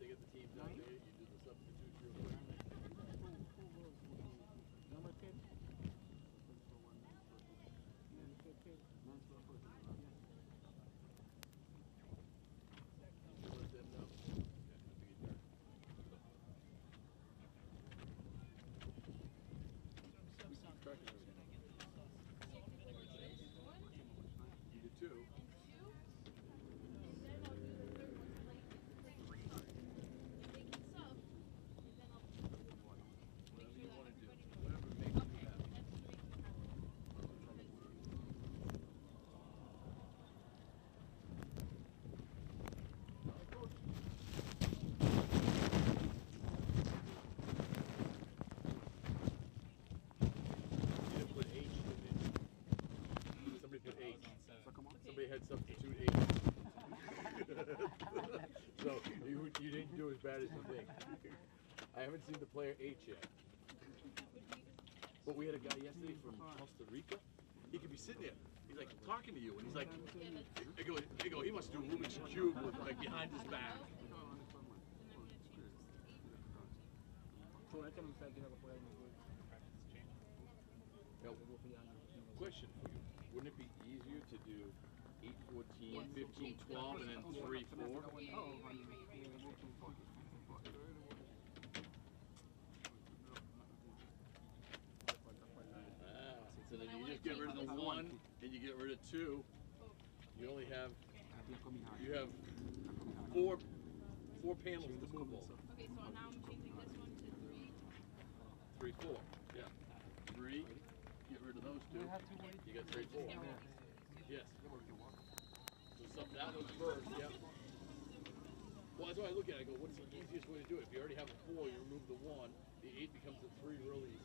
They get the team down there, you do the substitutes real quick. You do 2. Whatever you want to do. Whatever makes you happy. You didn't put H in there. Somebody put H. Somebody had substitute H. So you didn't do as bad as you think. I haven't seen the player H yet. But we had a guy yesterday from Costa Rica. He could be sitting there. He's like talking to you, and he's like, I go, he must do Rubik's Cube with like behind his back. question for you. Wouldn't it be easier to do 8-14, 15-12, and then 3-4? So then you just get rid of the 1 and you get rid of 2. You only have four panels to move over. Okay, so now I'm changing this one to 3. 3-4. Yeah. 3. Get rid of those 2. You got 3-4. Yes. So that one's first. Yeah. Well, that's why I look at it. I go, what's the easiest way to do it? If you already have a 4, you remove the 1. The 8 becomes a 3 real easy.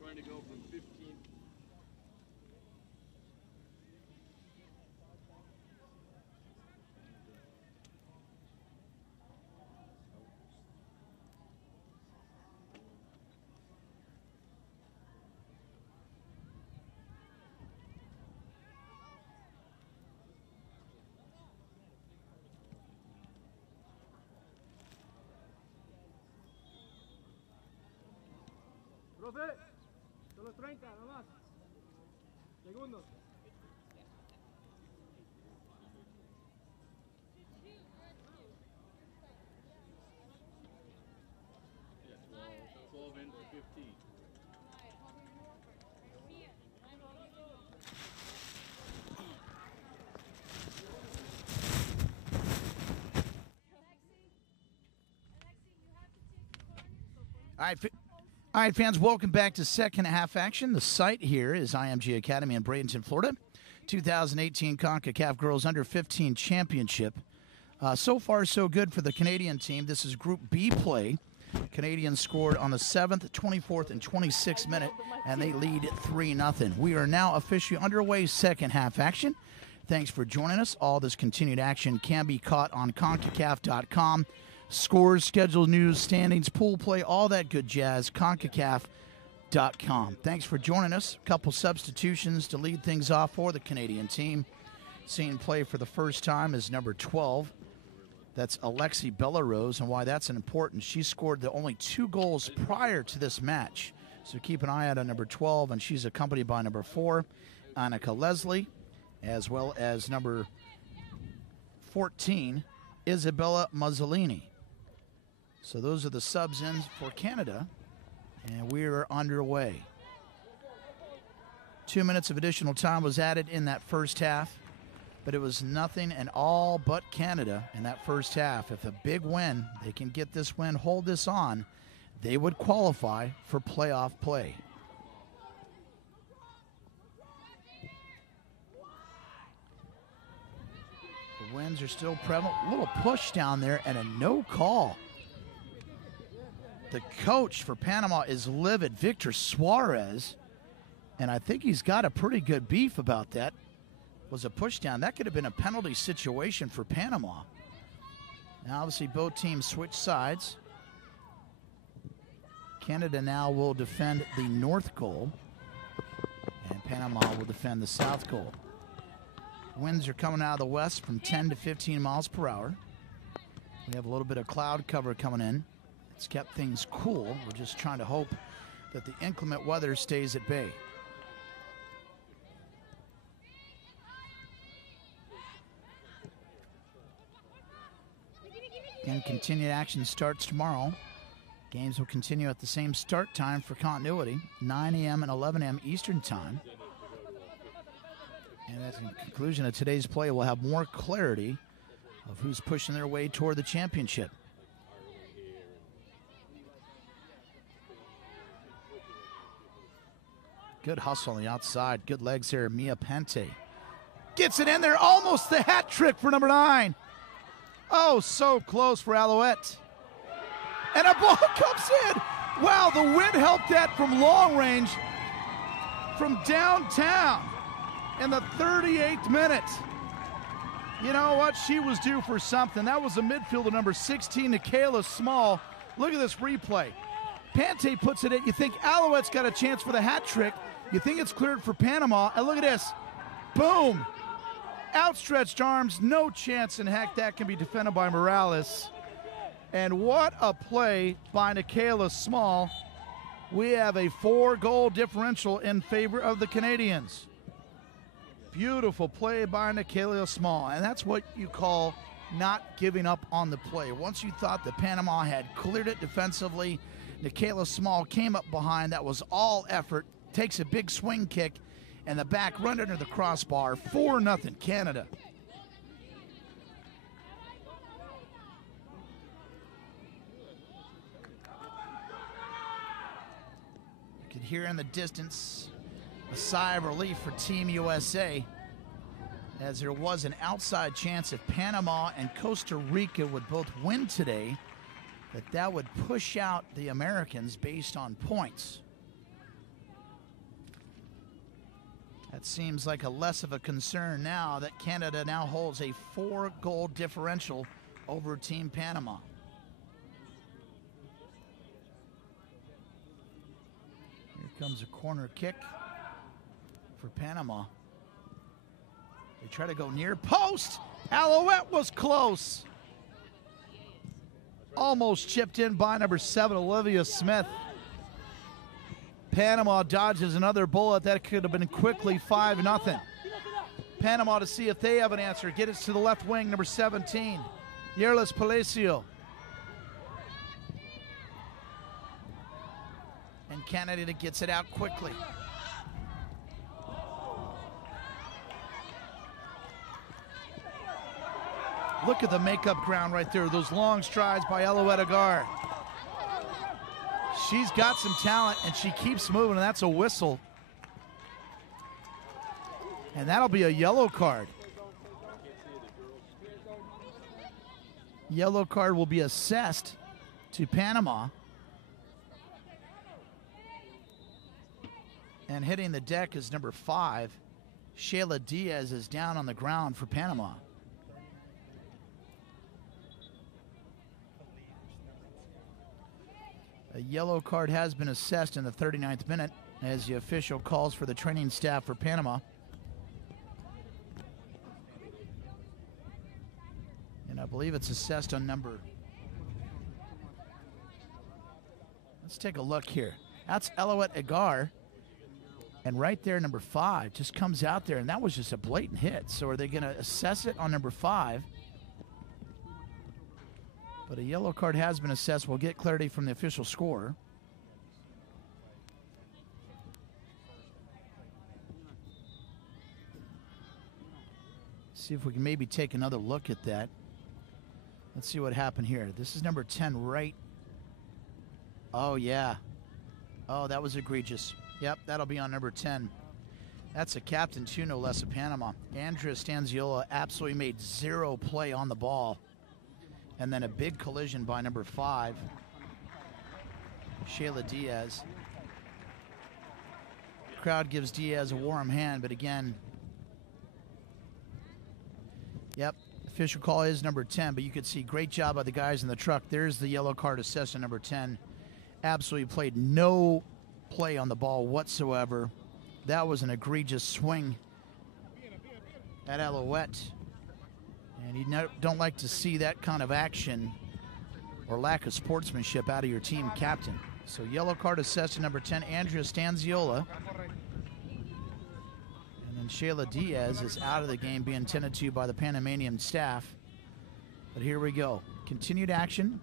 Trying to go from 15. Profe, solo 30, nomás. Segundos. Yeah, 12 in for 15. All right, fans, welcome back to second half action. The site here is IMG Academy in Bradenton, Florida. 2018 Concacaf Girls Under-15 Championship. So far, so good for the Canadian team. This is Group B play. Canadians scored on the 7th, 24th, and 26th minute, and they lead 3-0. We are now officially underway second half action. Thanks for joining us. All this continued action can be caught on Concacaf.com. Scores, schedule, news, standings, pool play, all that good jazz, Concacaf.com. Thanks for joining us. A couple substitutions to lead things off for the Canadian team. Seeing play for the first time is number 12. That's Alexi Bellarose, and why that's important. She scored the only 2 goals prior to this match. So keep an eye out on number 12, and she's accompanied by number 4, Annika Leslie, as well as number 14, Isabella Mazzolini. So those are the subs in for Canada, and we are underway. 2 minutes of additional time was added in that first half, but it was nothing and all but Canada in that first half. If a big win, they can get this win, hold this on, they would qualify for playoff play. The winds are still prevalent. A little push down there and a no call. The coach for Panama is livid, Victor Suarez, and I think he's got a pretty good beef about that. Was a push down. That could have been a penalty situation for Panama. Now, obviously, both teams switch sides. Canada now will defend the north goal, and Panama will defend the south goal. Winds are coming out of the west from 10 to 15 miles per hour. We have a little bit of cloud cover coming in. It's kept things cool. We're just trying to hope that the inclement weather stays at bay. Again, continued action starts tomorrow. Games will continue at the same start time for continuity, 9 a.m. and 11 a.m. Eastern Time. And at the conclusion of today's play, we'll have more clarity of who's pushing their way toward the championship. Good hustle on the outside. Good legs there, Mia Pente. Gets it in there, almost the hat trick for number 9. Oh, so close for Alouette. And a ball comes in. Wow, the wind helped that from long range from downtown in the 38th minute. You know what? She was due for something. That was the midfielder, number 16, Nikayla Small. Look at this replay. Pante puts it in. You think Alouette's got a chance for the hat trick. You think it's cleared for Panama. And look at this. Boom. Outstretched arms. No chance in heck that can be defended by Morales. And what a play by Nikayla Small. We have a 4-goal differential in favor of the Canadians. Beautiful play by Nikhil Small, and that's what you call not giving up on the play. Once you thought that Panama had cleared it defensively, Nikhil Small came up behind. That was all effort. Takes a big swing kick, and the back run under the crossbar. 4-0 Canada. You could hear in the distance a sigh of relief for Team USA, as there was an outside chance if Panama and Costa Rica would both win today, that would push out the Americans based on points. That seems like a less of a concern now that Canada now holds a 4-goal differential over Team Panama. Here comes a corner kick for Panama. They try to go near post. Alouette was close. Almost chipped in by number 7, Olivia Smith. Panama dodges another bullet. That could have been quickly 5-0. Panama to see if they have an answer. Get it to the left wing, number 17, Yerlis Palacio. And Canada gets it out quickly. Look at the makeup ground right there. Those long strides by Alouette Agar. She's got some talent, and she keeps moving, and that's a whistle. And that'll be a yellow card. Yellow card will be assessed to Panama. And hitting the deck is number 5. Shayla Diaz is down on the ground for Panama. A yellow card has been assessed in the 39th minute as the official calls for the training staff for Panama. And I believe it's assessed on number... Let's take a look here. That's Alouette Agar. And right there, number 5 just comes out there, and that was just a blatant hit. So are they going to assess it on number 5? But a yellow card has been assessed. We'll get clarity from the official score. See if we can maybe take another look at that. Let's see what happened here. This is number 10 right. Oh, yeah. Oh, that was egregious. Yep, that'll be on number 10. That's a captain, too, no less, of Panama. Andrea Stanziola absolutely made 0 play on the ball. And then a big collision by number 5, Shayla Diaz. Crowd gives Diaz a warm hand, but again, yep, official call is number 10, but you could see great job by the guys in the truck. There's the yellow card assessed on number 10. Absolutely played no play on the ball whatsoever. That was an egregious swing at Alouette. And you don't like to see that kind of action or lack of sportsmanship out of your team captain. So yellow card assessed to number 10, Andrea Stanziola. And then Shayla Diaz is out of the game, being tended to by the Panamanian staff. But here we go. Continued action.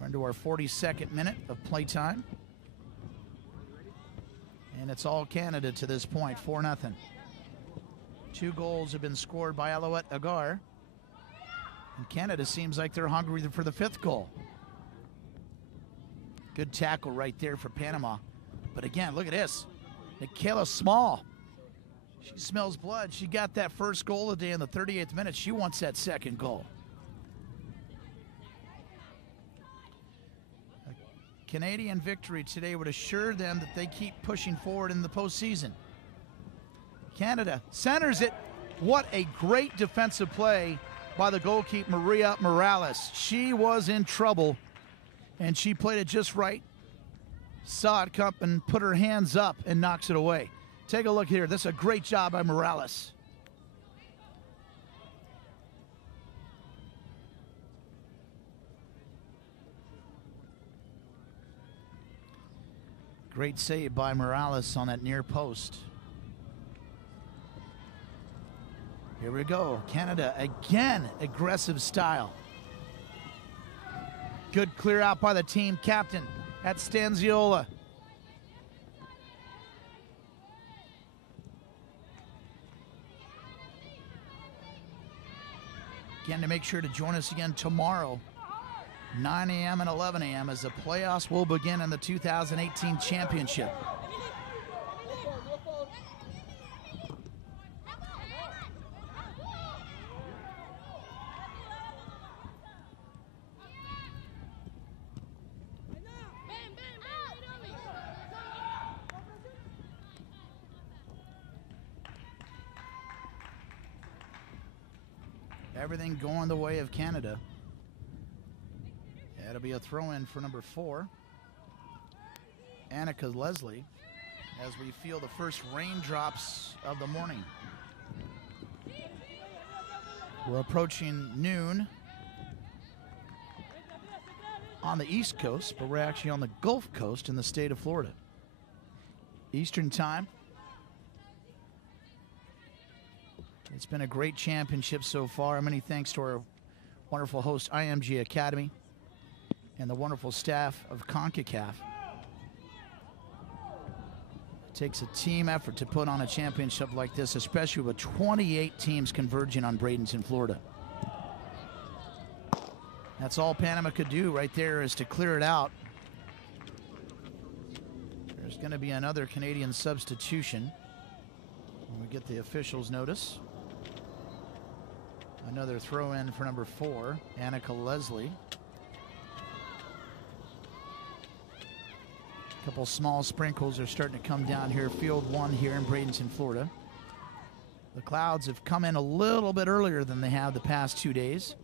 We're into our 42nd minute of playtime. And it's all Canada to this point, 4-0. 2 goals have been scored by Alouette Agar. And Canada seems like they're hungry for the 5th goal. Good tackle right there for Panama. But again, look at this. Nikhil Small. She smells blood. She got that first goal of the day in the 38th minute. She wants that 2nd goal. A Canadian victory today would assure them that they keep pushing forward in the postseason. Canada centers it. What a great defensive play by the goalkeeper, Maria Morales. She was in trouble, and she played it just right. Saw it come and put her hands up and knocks it away. Take a look here. This is a great job by Morales. Great save by Morales on that near post. Here we go. Canada again, aggressive style. Good clear out by the team captain at Stanziola. Again, to make sure to join us again tomorrow, 9 a.m. and 11 a.m. as the playoffs will begin in the 2018 championship. Everything going the way of Canada. That'll be a throw-in for number 4, Annika Leslie, as we feel the first raindrops of the morning. We're approaching noon on the East Coast, but we're actually on the Gulf Coast in the state of Florida. Eastern time. It's been a great championship so far. Many thanks to our wonderful host, IMG Academy, and the wonderful staff of Concacaf. It takes a team effort to put on a championship like this, especially with 28 teams converging on Bradenton, Florida. That's all Panama could do right there, is to clear it out. There's going to be another Canadian substitution when we get the officials' notice. Another throw-in for number 4, Annika Leslie. A couple small sprinkles are starting to come down here. Field 1 here in Bradenton, Florida. The clouds have come in a little bit earlier than they have the past 2 days.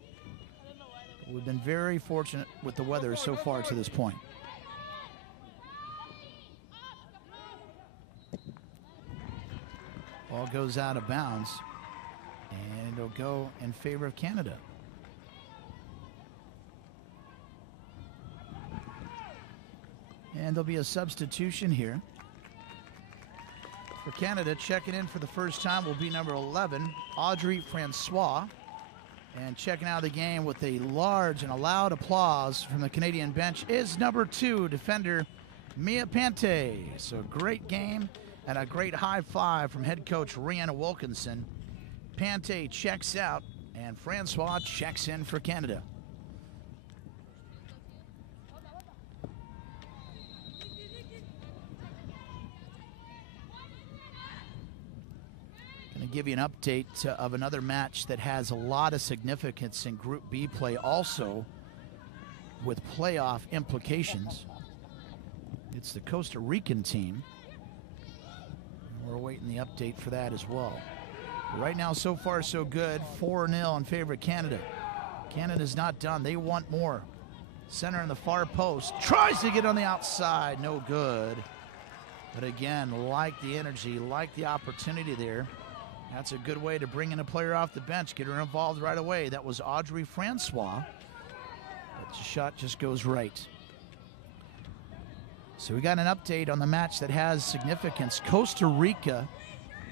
We've been very fortunate with the weather so far to this point. Ball goes out of bounds, and it'll go in favor of Canada. And there'll be a substitution here. For Canada, checking in for the first time will be number 11, Audrey Francois. And checking out of the game with a large and a loud applause from the Canadian bench is number 2, defender Mia Pante. So great game and a great high five from head coach Rihanna Wilkinson. Pante checks out and Francois checks in for Canada. Going to give you an update of another match that has a lot of significance in Group B play, also with playoff implications. It's the Costa Rican team. We're waiting the update for that as well. Right now, so far, so good. 4-0 in favor of Canada. Canada's not done. They want more. Center in the far post. Tries to get on the outside. No good. But again, like the energy, like the opportunity there. That's a good way to bring in a player off the bench, get her involved right away. That was Audrey Francois. But the shot just goes right. So we got an update on the match that has significance. Costa Rica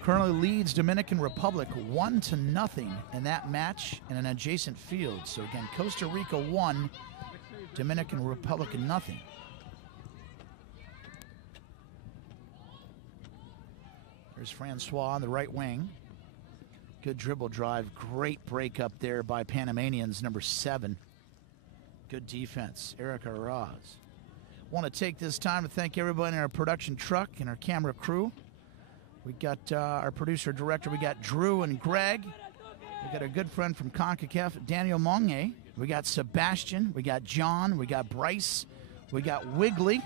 currently leads Dominican Republic 1-0 in that match in an adjacent field. So again, Costa Rica 1, Dominican Republic 0. There's Francois on the right wing. Good dribble drive. Great break up there by Panamanians, number 7. Good defense. Erica Raz. Want to take this time to thank everybody in our production truck and our camera crew. We got our producer director. We got Drew and Greg. We got a good friend from Concacaf, Daniel Monge. We got Sebastian. We got John. We got Bryce. We got Wiggly.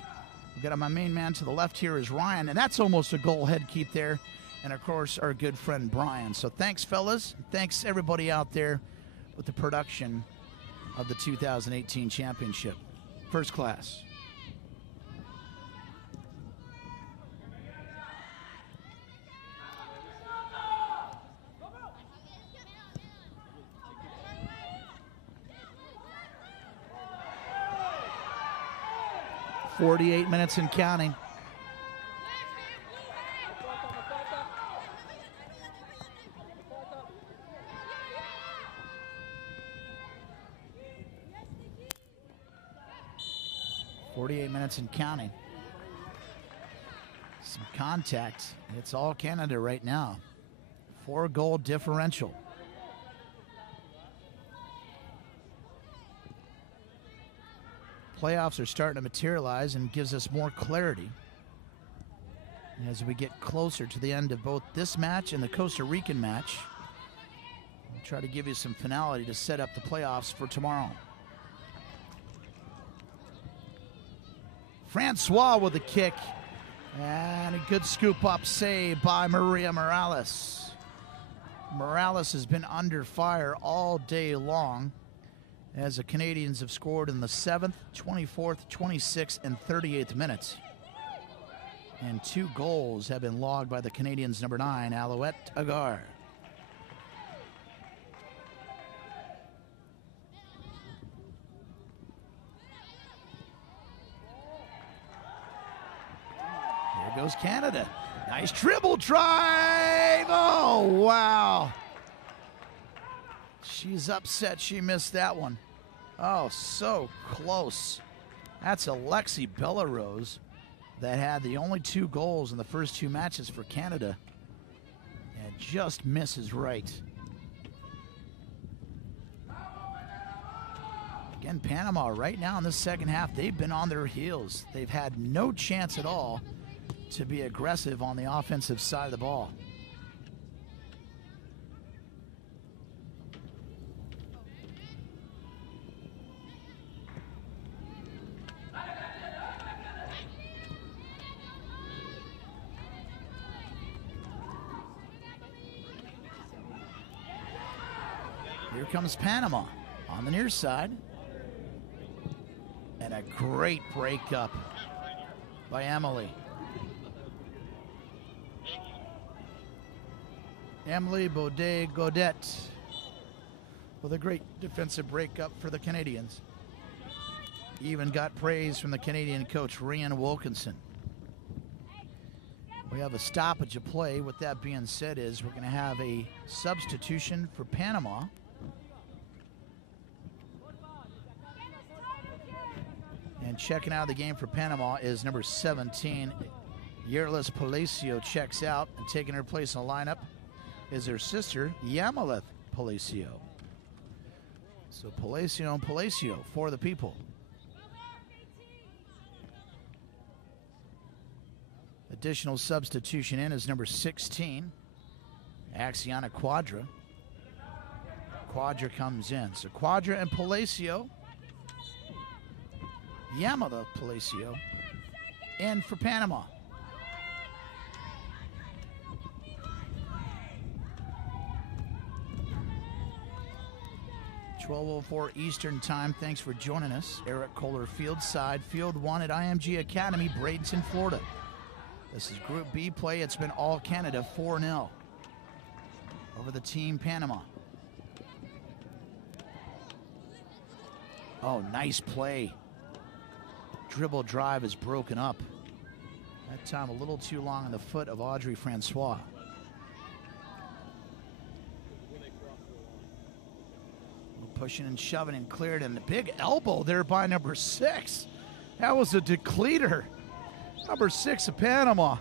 We got my main man to the left here is Ryan, and that's almost a goal head keep there. And, of course, our good friend Brian. So thanks, fellas. Thanks, everybody out there with the production of the 2018 championship. First class. .48 minutes and counting. 48 minutes and counting. Some contact. It's all Canada right now. 4-goal differential. Playoffs are starting to materialize and gives us more clarity. And as we get closer to the end of both this match and the Costa Rican match, we'll try to give you some finality to set up the playoffs for tomorrow. Francois with a kick. And a good scoop-up save by Maria Morales. Morales has been under fire all day long as the Canadians have scored in the 7th, 24th, 26th, and 38th minutes. And 2 goals have been logged by the Canadians' number 9, Alouette Agar. Here goes Canada. Nice dribble drive. Oh, wow. She's upset she missed that one. Oh, so close. That's Alexi Belarose that had the only 2 goals in the first 2 matches for Canada. And just misses right. Again, Panama right now in the second half, they've been on their heels. They've had no chance at all to be aggressive on the offensive side of the ball. Here comes Panama on the near side. And a great breakup by Emily. Emily Baudet-Godet with a great defensive breakup for the Canadians. Even got praise from the Canadian coach, Ryan Wilkinson. We have a stoppage of play. With that being said, we're going to have a substitution for Panama. And checking out of the game for Panama is number 17, Yerlis Palacio checks out, and taking her place in the lineup is her sister, Yamaleth Palacio. So Palacio and Palacio for the people. Additional substitution in is number 16, Axiana Quadra. Quadra comes in. So Quadra and Palacio, Yamada Palacio, in for Panama. (12:04 Eastern Time). Thanks for joining us. Eric Kohler field side, Field 1 at IMG Academy, Bradenton, Florida. This is Group B play. It's been all Canada 4-0 over the Team Panama. Oh, nice play. Dribble drive is broken up. That time a little too long on the foot of Audrey Francois. Pushing and shoving and cleared, and the big elbow there by number 6. That was a depleter. Number 6 of Panama.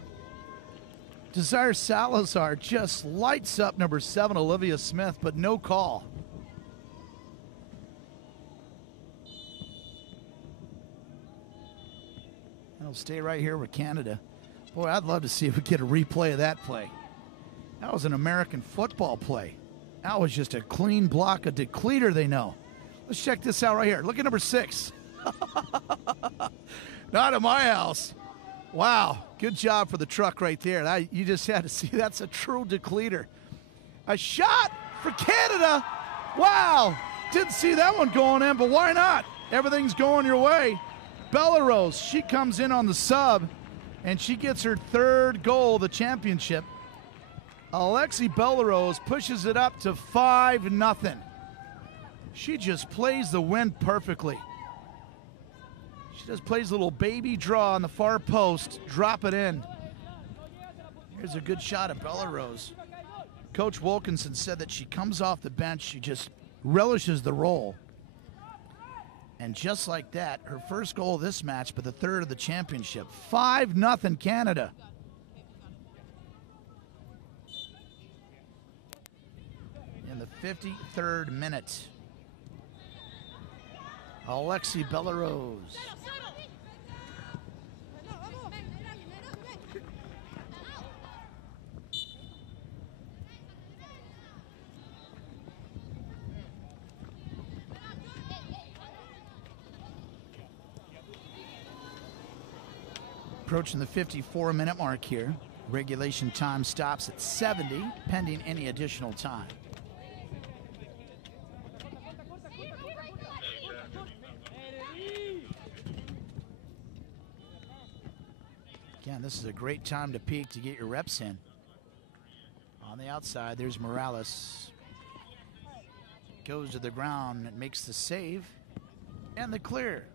Desire Salazar just lights up number 7, Olivia Smith, but no call. And it'll stay right here with Canada. Boy, I'd love to see if we get a replay of that play. That was an American football play. That was just a clean block, a depleter they know. Let's check this out right here. Look at number 6. Not at my house. Wow, good job for the truck right there. You just had to see, that's a true depleter. A shot for Canada. Wow, didn't see that one going in, but why not? Everything's going your way. Belarose, she comes in on the sub, and she gets her 3rd goal of the championship. Alexi Belarose pushes it up to 5-0. She just plays the wind perfectly. She just plays a little baby draw on the far post, drop it in. Here's a good shot of Belarose. Coach Wilkinson said that she comes off the bench, she just relishes the role. And just like that, her first goal of this match, but the third of the championship. 5-0 Canada. In the 53rd minute, Alexi Belarus. Approaching the 54-minute mark here. Regulation time stops at 70, pending any additional time. Again, this is a great time to peak to get your reps in. On the outside, there's Morales. Goes to the ground and makes the save. And the clear.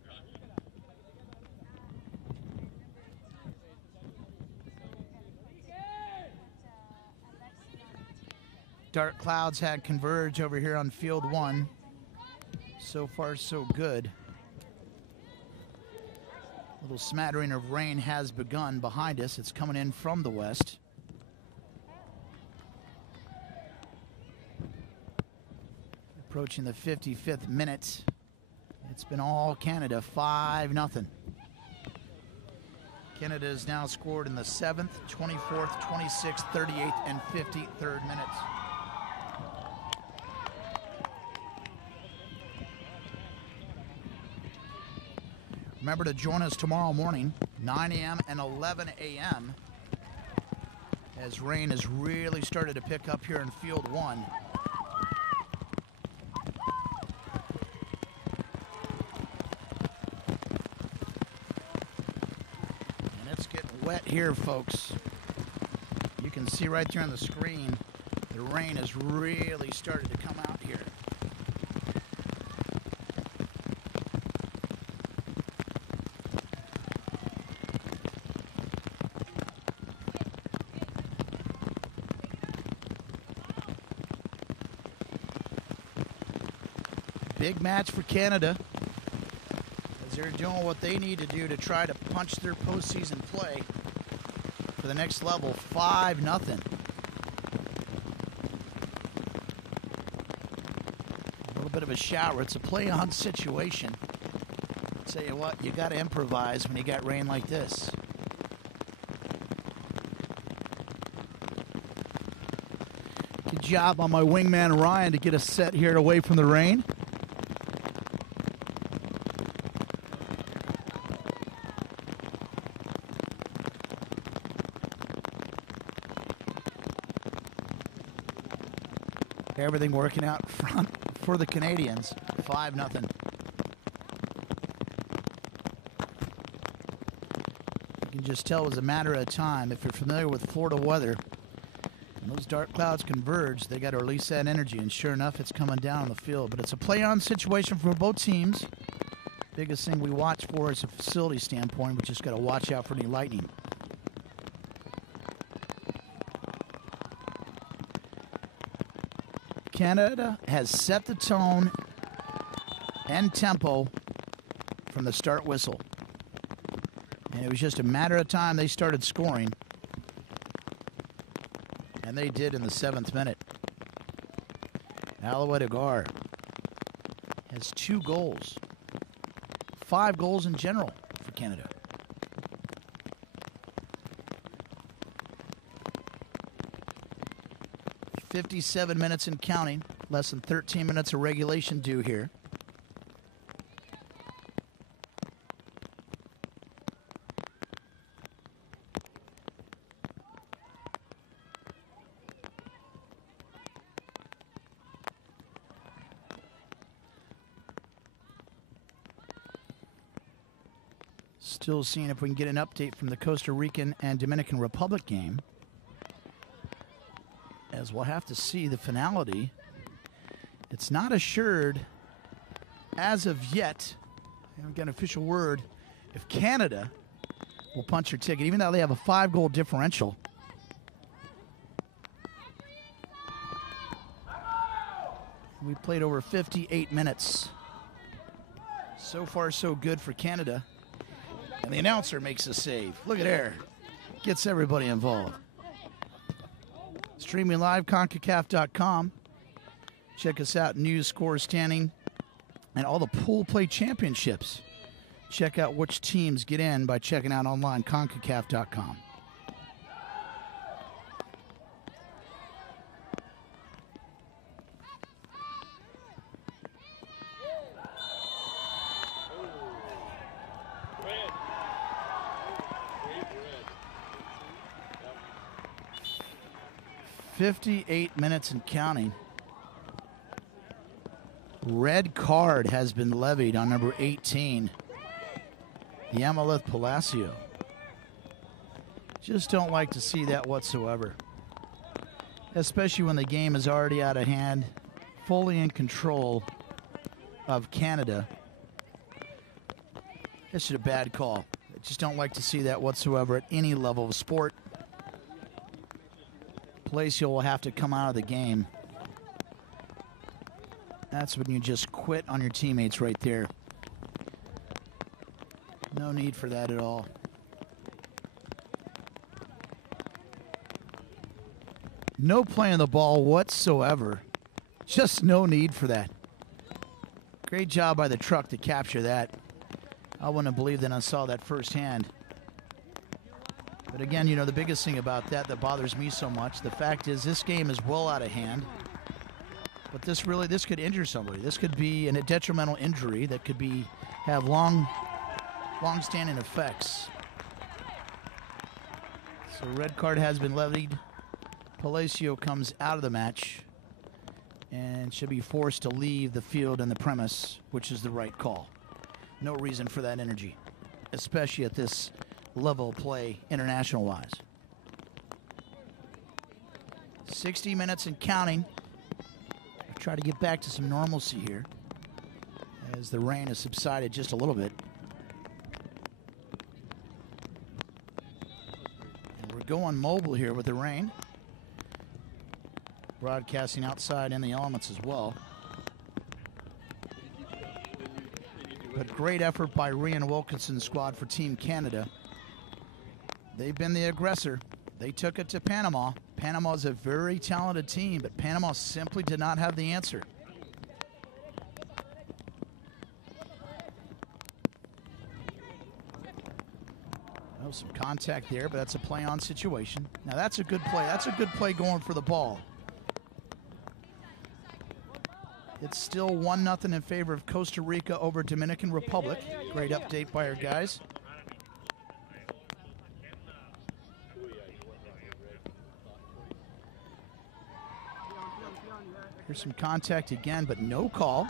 Dark clouds had converged over here on field one. So far, so good. A little smattering of rain has begun behind us. It's coming in from the west. Approaching the 55th minute. It's been all Canada, 5-0. Canada has now scored in the 7th, 24th, 26th, 38th, and 53rd minutes. Remember to join us tomorrow morning, 9 a.m. and 11 a.m. as rain has really started to pick up here in field one. And it's getting wet here, folks. You can see right there on the screen, the rain has really started to come out here. Big match for Canada as they're doing what they need to do to try to punch their postseason play for the next level. 5-0. A little bit of a shower. It's a play-on situation. I'll tell you what, you got to improvise when you got rain like this. Good job on my wingman Ryan to get us set here away from the rain. Everything working out front for the Canadians. 5-0. You can just tell it was a matter of time. If you're familiar with Florida weather, when those dark clouds converge, they got to release that energy, and sure enough, it's coming down on the field. But it's a play-on situation for both teams. Biggest thing we watch for is a facility standpoint. We just got to watch out for any lightning. Canada has set the tone and tempo from the start whistle. And it was just a matter of time they started scoring. And they did in the 7th minute. Alouette Agar has 2 goals. 5 goals in general for Canada. .57 minutes and counting. Less than 13 minutes of regulation due here. Still seeing if we can get an update from the Costa Rican and Dominican Republic game, as we'll have to see the finality. It's not assured as of yet. I haven't got an official word if Canada will punch their ticket, even though they have a 5-goal differential. We played over 58 minutes. So far, so good for Canada. And the announcer makes a save. Look at there. Gets everybody involved. Streaming live, Concacaf.com. Check us out, news, score, standing, and all the pool play championships. Check out which teams get in by checking out online, Concacaf.com. Red. Great red. 58 minutes and counting. Red card has been levied on number 18, Yamalith Palacio. Just don't like to see that whatsoever, especially when the game is already out of hand, fully in control of Canada. It's just a bad call. I just don't like to see that whatsoever at any level of sport. Palacio will have to come out of the game. That's when you just quit on your teammates right there. No need for that at all. No play on the ball whatsoever. Just no need for that. Great job by the truck to capture that. I wouldn't have believed that I saw that firsthand. But again, you know, the biggest thing about that bothers me so much, the fact is this game is well out of hand. But this could injure somebody. This could be a detrimental injury that could have long-standing effects. So red card has been levied. Palacio comes out of the match and should be forced to leave the field and the premise, which is the right call. No reason for that energy, especially at this level of play international-wise. 60 minutes and counting. Try to get back to some normalcy here as the rain has subsided just a little bit. And we're going mobile here with the rain. Broadcasting outside in the elements as well. But great effort by Rian Wilkinson's squad for Team Canada. They've been the aggressor. They took it to Panama. Panama is a very talented team, but Panama simply did not have the answer. Oh, some contact there, but that's a play-on situation. Now that's a good play. That's a good play going for the ball. It's still 1-0 in favor of Costa Rica over Dominican Republic. Great update by our guys. Here's some contact again, but no call.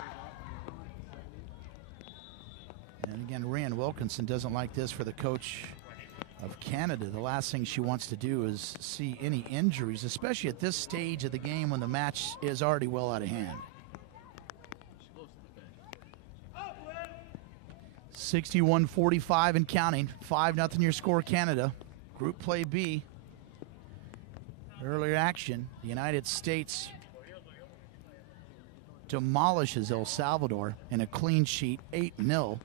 And again, Rian Wilkinson doesn't like this for the coach of Canada. The last thing she wants to do is see any injuries, especially at this stage of the game when the match is already well out of hand. 61-45 and counting. 5-0 your score, Canada. Group play B. Earlier action, the United States demolishes El Salvador in a clean sheet, 8-0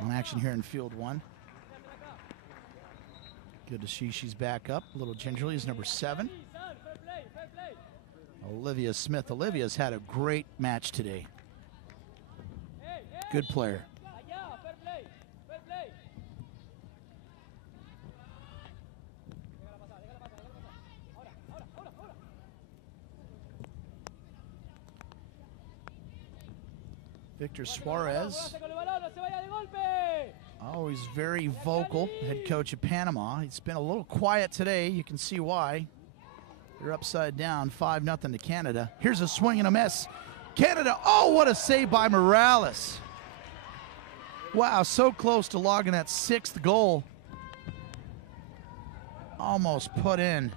on action here in Field 1. Good to see she's back up. A little gingerly is number 7. Olivia Smith. Olivia's had a great match today. Good player. Victor Suarez, always very vocal, head coach of Panama. He's been a little quiet today. You can see why. They're upside down, 5-0 to Canada. Here's a swing and a miss. Canada, oh, what a save by Morales. Wow, so close to logging that 6th goal. Almost put in.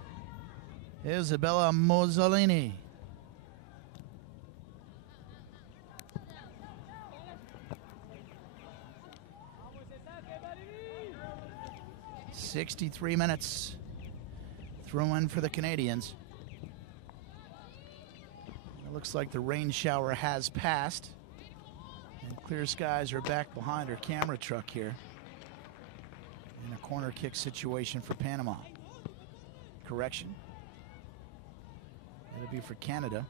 Isabella Mussolini. .63 minutes. Throw in for the Canadians. It looks like the rain shower has passed. And Clear Skies are back behind her camera truck here in a corner kick situation for Panama. Correction. That'll be for Canada.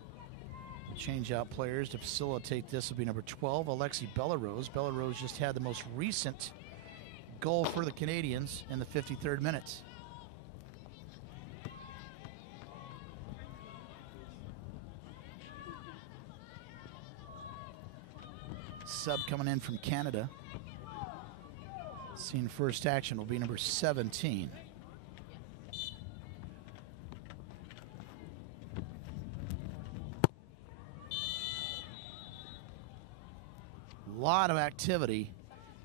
Change out players to facilitate this will be number 12, Alexi Bellarose. Bellarose just had the most recent goal for the Canadians in the 53rd minute. Sub coming in from Canada. Seeing first action will be number 17. Lot of activity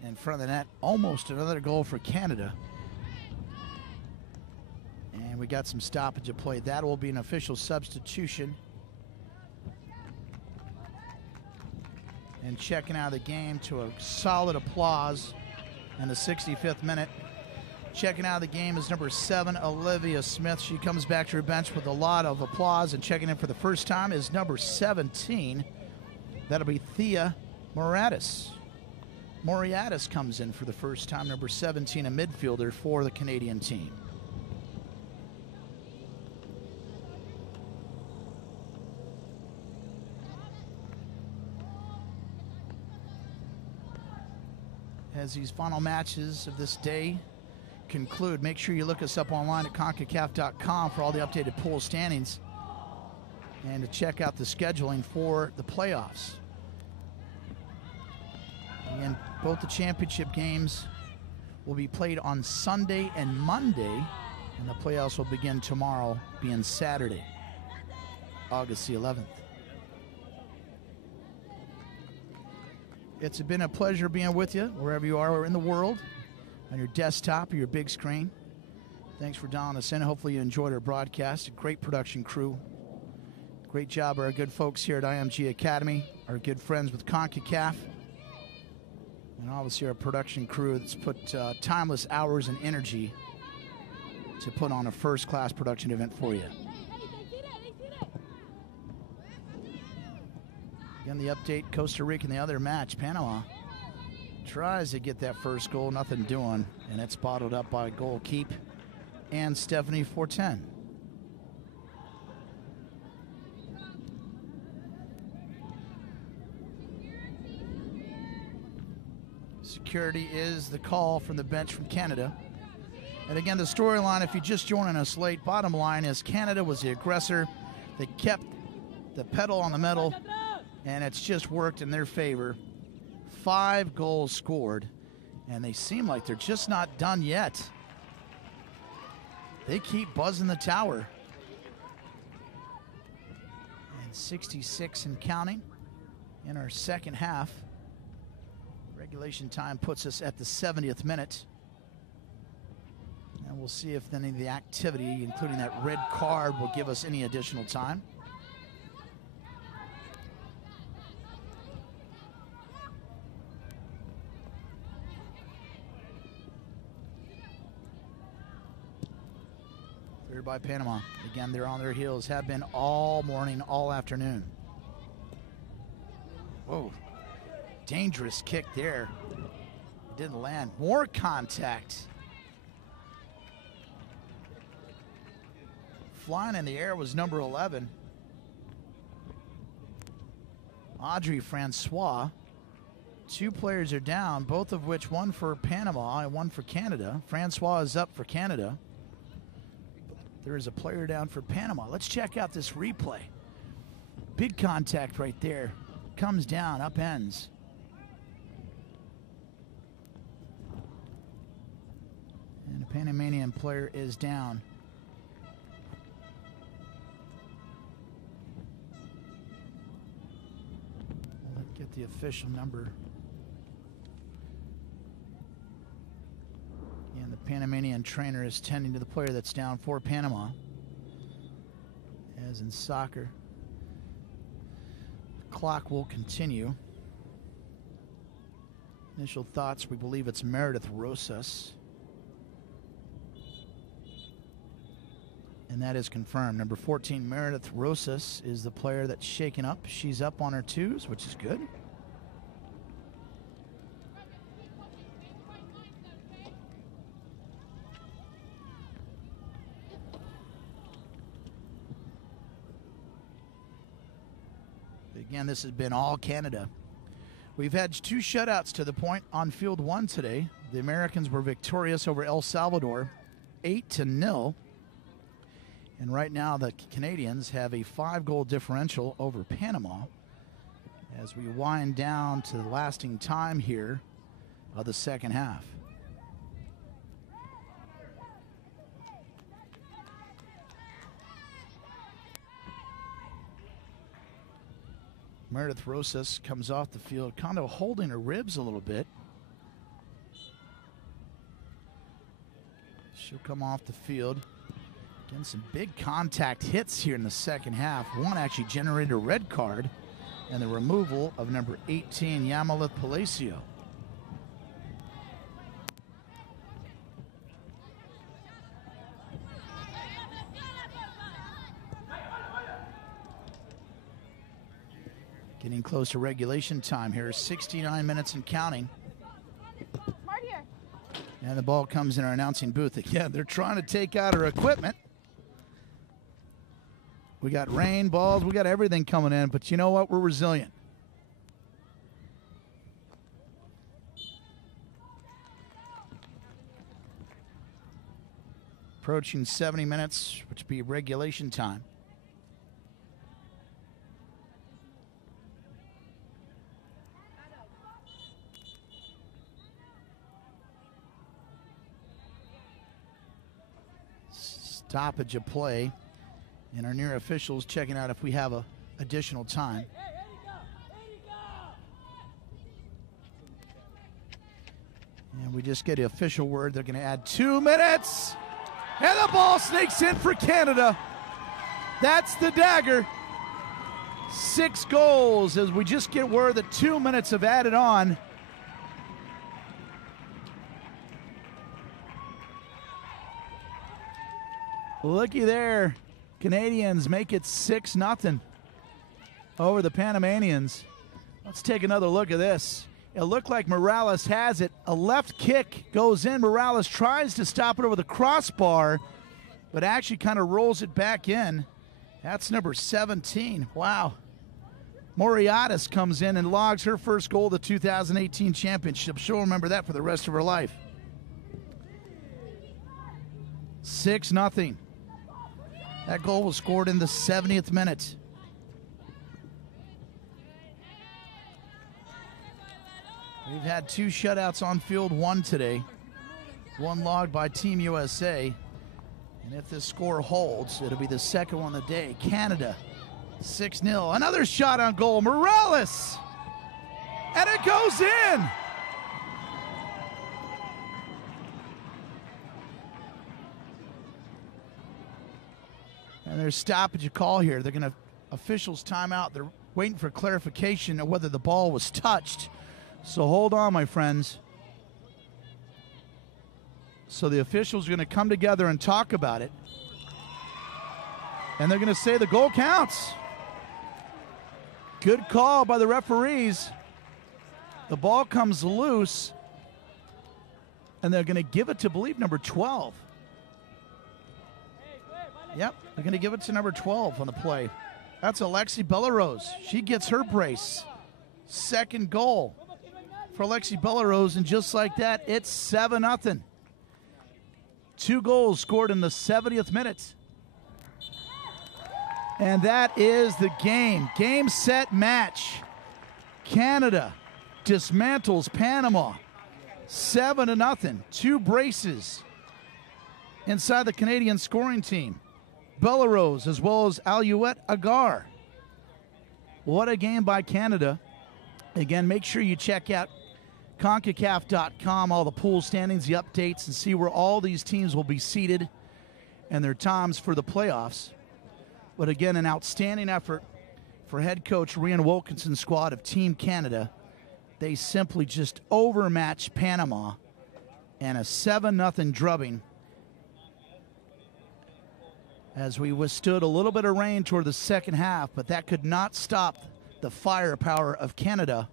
in front of the net. Almost another goal for Canada. And we got some stoppage of play. That will be an official substitution. And checking out of the game to a solid applause in the 65th minute. Checking out of the game is number 7, Olivia Smith. She comes back to her bench with a lot of applause. And checking in for the first time is number 17. That'll be Thea Moriatis. Moriatis comes in for the first time, number 17, a midfielder for the Canadian team. As these final matches of this day conclude, make sure you look us up online at Concacaf.com for all the updated pool standings and to check out the scheduling for the playoffs. And both the championship games will be played on Sunday and Monday, and the playoffs will begin tomorrow, being Saturday, August the 11th. It's been a pleasure being with you wherever you are in the world, on your desktop or your big screen. Thanks for dialing us in. Hopefully you enjoyed our broadcast. A great production crew. Great job, our good folks here at IMG Academy, our good friends with Concacaf, and obviously our production crew that's put timeless hours and energy to put on a first-class production event for you. Again, the update, Costa Rica in the other match. Panama tries to get that first goal, nothing doing, and it's bottled up by goal keep and Stephanie Fortin. Security is the call from the bench from Canada. And again, the storyline, if you're just joining us late, bottom line is Canada was the aggressor. They kept the pedal on the metal, and it's just worked in their favor. 5 goals scored, and they seem like they're just not done yet. They keep buzzing the tower. And 66 and counting in our second half. Regulation time puts us at the 70th minute. And we'll see if any of the activity, including that red card, will give us any additional time. Cleared by Panama. Again, they're on their heels, have been all morning, all afternoon. Whoa. Dangerous kick there. Didn't land. More contact. Flying in the air was number 11. Audrey Francois. 2 players are down, both of which one for Panama and one for Canada. Francois is up for Canada. There is a player down for Panama. Let's check out this replay. Big contact right there. Comes down, upends. And a Panamanian player is down. Let's get the official number. And the Panamanian trainer is tending to the player that's down for Panama. As in soccer, the clock will continue. Initial thoughts, we believe it's Meredith Rosas. And that is confirmed. Number 14, Meredith Rosas, is the player that's shaken up. She's up on her 2s, which is good. Again, this has been all Canada. We've had 2 shutouts to the point on field 1 today. The Americans were victorious over El Salvador, 8-0. And right now the Canadians have a 5-goal differential over Panama as we wind down to the lasting time here of the second half. Meredith Rosas comes off the field, kind of holding her ribs a little bit. She'll come off the field. Again, some big contact hits here in the second half. One actually generated a red card, and the removal of number 18, Yamalith Palacio. Getting close to regulation time here, 69 minutes and counting. Smart here. And the ball comes in our announcing booth. Again, they're trying to take out our equipment. We got rain, balls, we got everything coming in, but you know what? We're resilient. Approaching 70 minutes, which would be regulation time. Stoppage of play, and our near officials checking out if we have additional time. And we just get the official word they're going to add 2 minutes, and the ball sneaks in for Canada. That's the dagger. 6 goals as we just get word that 2 minutes have added on. Looky there. Canadians make it 6-0 over the Panamanians. Let's take another look at this. It looked like Morales has it. A left kick goes in. Morales tries to stop it over the crossbar, but actually kind of rolls it back in. That's number 17. Wow. Moriatis comes in and logs her first goal of the 2018 championship. She'll remember that for the rest of her life. 6-0. That goal was scored in the 70th minute. We've had 2 shutouts on field 1 today. 1 logged by Team USA. And if this score holds, it'll be the second one of the day. Canada, 6-0. Another shot on goal. Morales! And it goes in! And there's stoppage of call here. They're going to officials timeout. They're waiting for clarification of whether the ball was touched. So hold on, my friends. So the officials are going to come together and talk about it. And they're going to say the goal counts. Good call by the referees. The ball comes loose. And they're going to give it to, I believe, number 12. Yep, they're going to give it to number 12 on the play. That's Alexi Bellarose. She gets her brace. Second goal for Alexi Bellarose, and just like that, it's 7-0. 2 goals scored in the 70th minute. And that is the game. Game, set, match. Canada dismantles Panama 7-0. 2 braces inside the Canadian scoring team. Bellarose as well as Alouette Agar. What a game by Canada. Again, make sure you check out Concacaf.com, all the pool standings, the updates, and see where all these teams will be seated and their times for the playoffs. But again, an outstanding effort for head coach Rian Wilkinson's squad of Team Canada. They simply just overmatched Panama, and a 7-0 drubbing as we withstood a little bit of rain toward the second half, but that could not stop the firepower of Canada.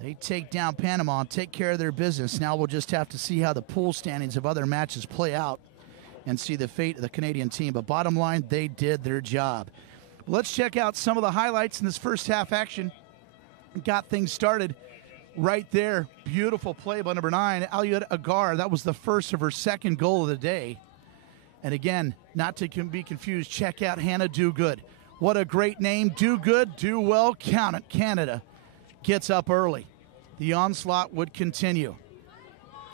They take down Panama and take care of their business. Now we'll just have to see how the pool standings of other matches play out and see the fate of the Canadian team. But bottom line, they did their job. Let's check out some of the highlights in this first half action. Got things started right there. Beautiful play by number 9, Alyut Agar. That was the first of her second goal of the day. And again, not to be confused, check out Hannah Do Good. What a great name. Do good, do well, count it. Canada gets up early. The onslaught would continue.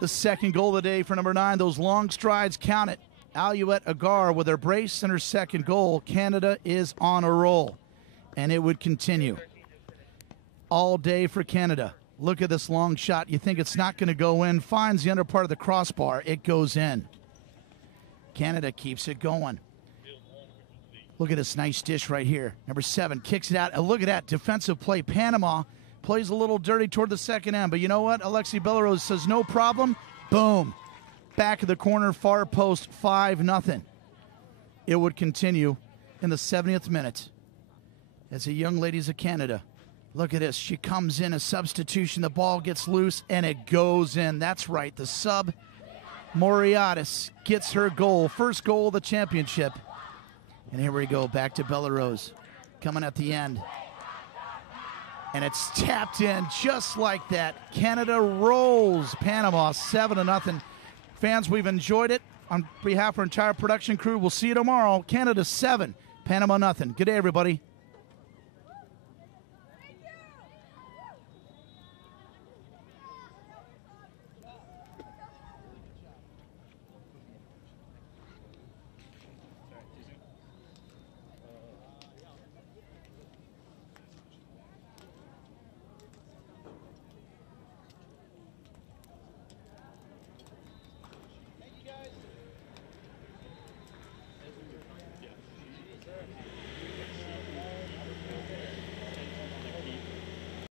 The second goal of the day for number 9, those long strides, count it. Alyut Agar with her brace and her second goal. Canada is on a roll, and it would continue all day for Canada. Look at this long shot. You think it's not going to go in. Finds the under part of the crossbar. It goes in. Canada keeps it going. Look at this nice dish right here. Number 7 kicks it out. And look at that defensive play. Panama plays a little dirty toward the second end. But you know what? Alexi Bellerose says no problem. Boom. Back of the corner, far post, 5-0. It would continue in the 70th minute as the young ladies of Canada. Look at this. She comes in a substitution. The ball gets loose, and it goes in. That's right. The sub, Moriatis, gets her goal. First goal of the championship. And here we go. Back to Bellerose. Coming at the end. And it's tapped in just like that. Canada rolls Panama 7-0. Fans, we've enjoyed it. On behalf of our entire production crew, we'll see you tomorrow. Canada 7, Panama 0. Good day, everybody.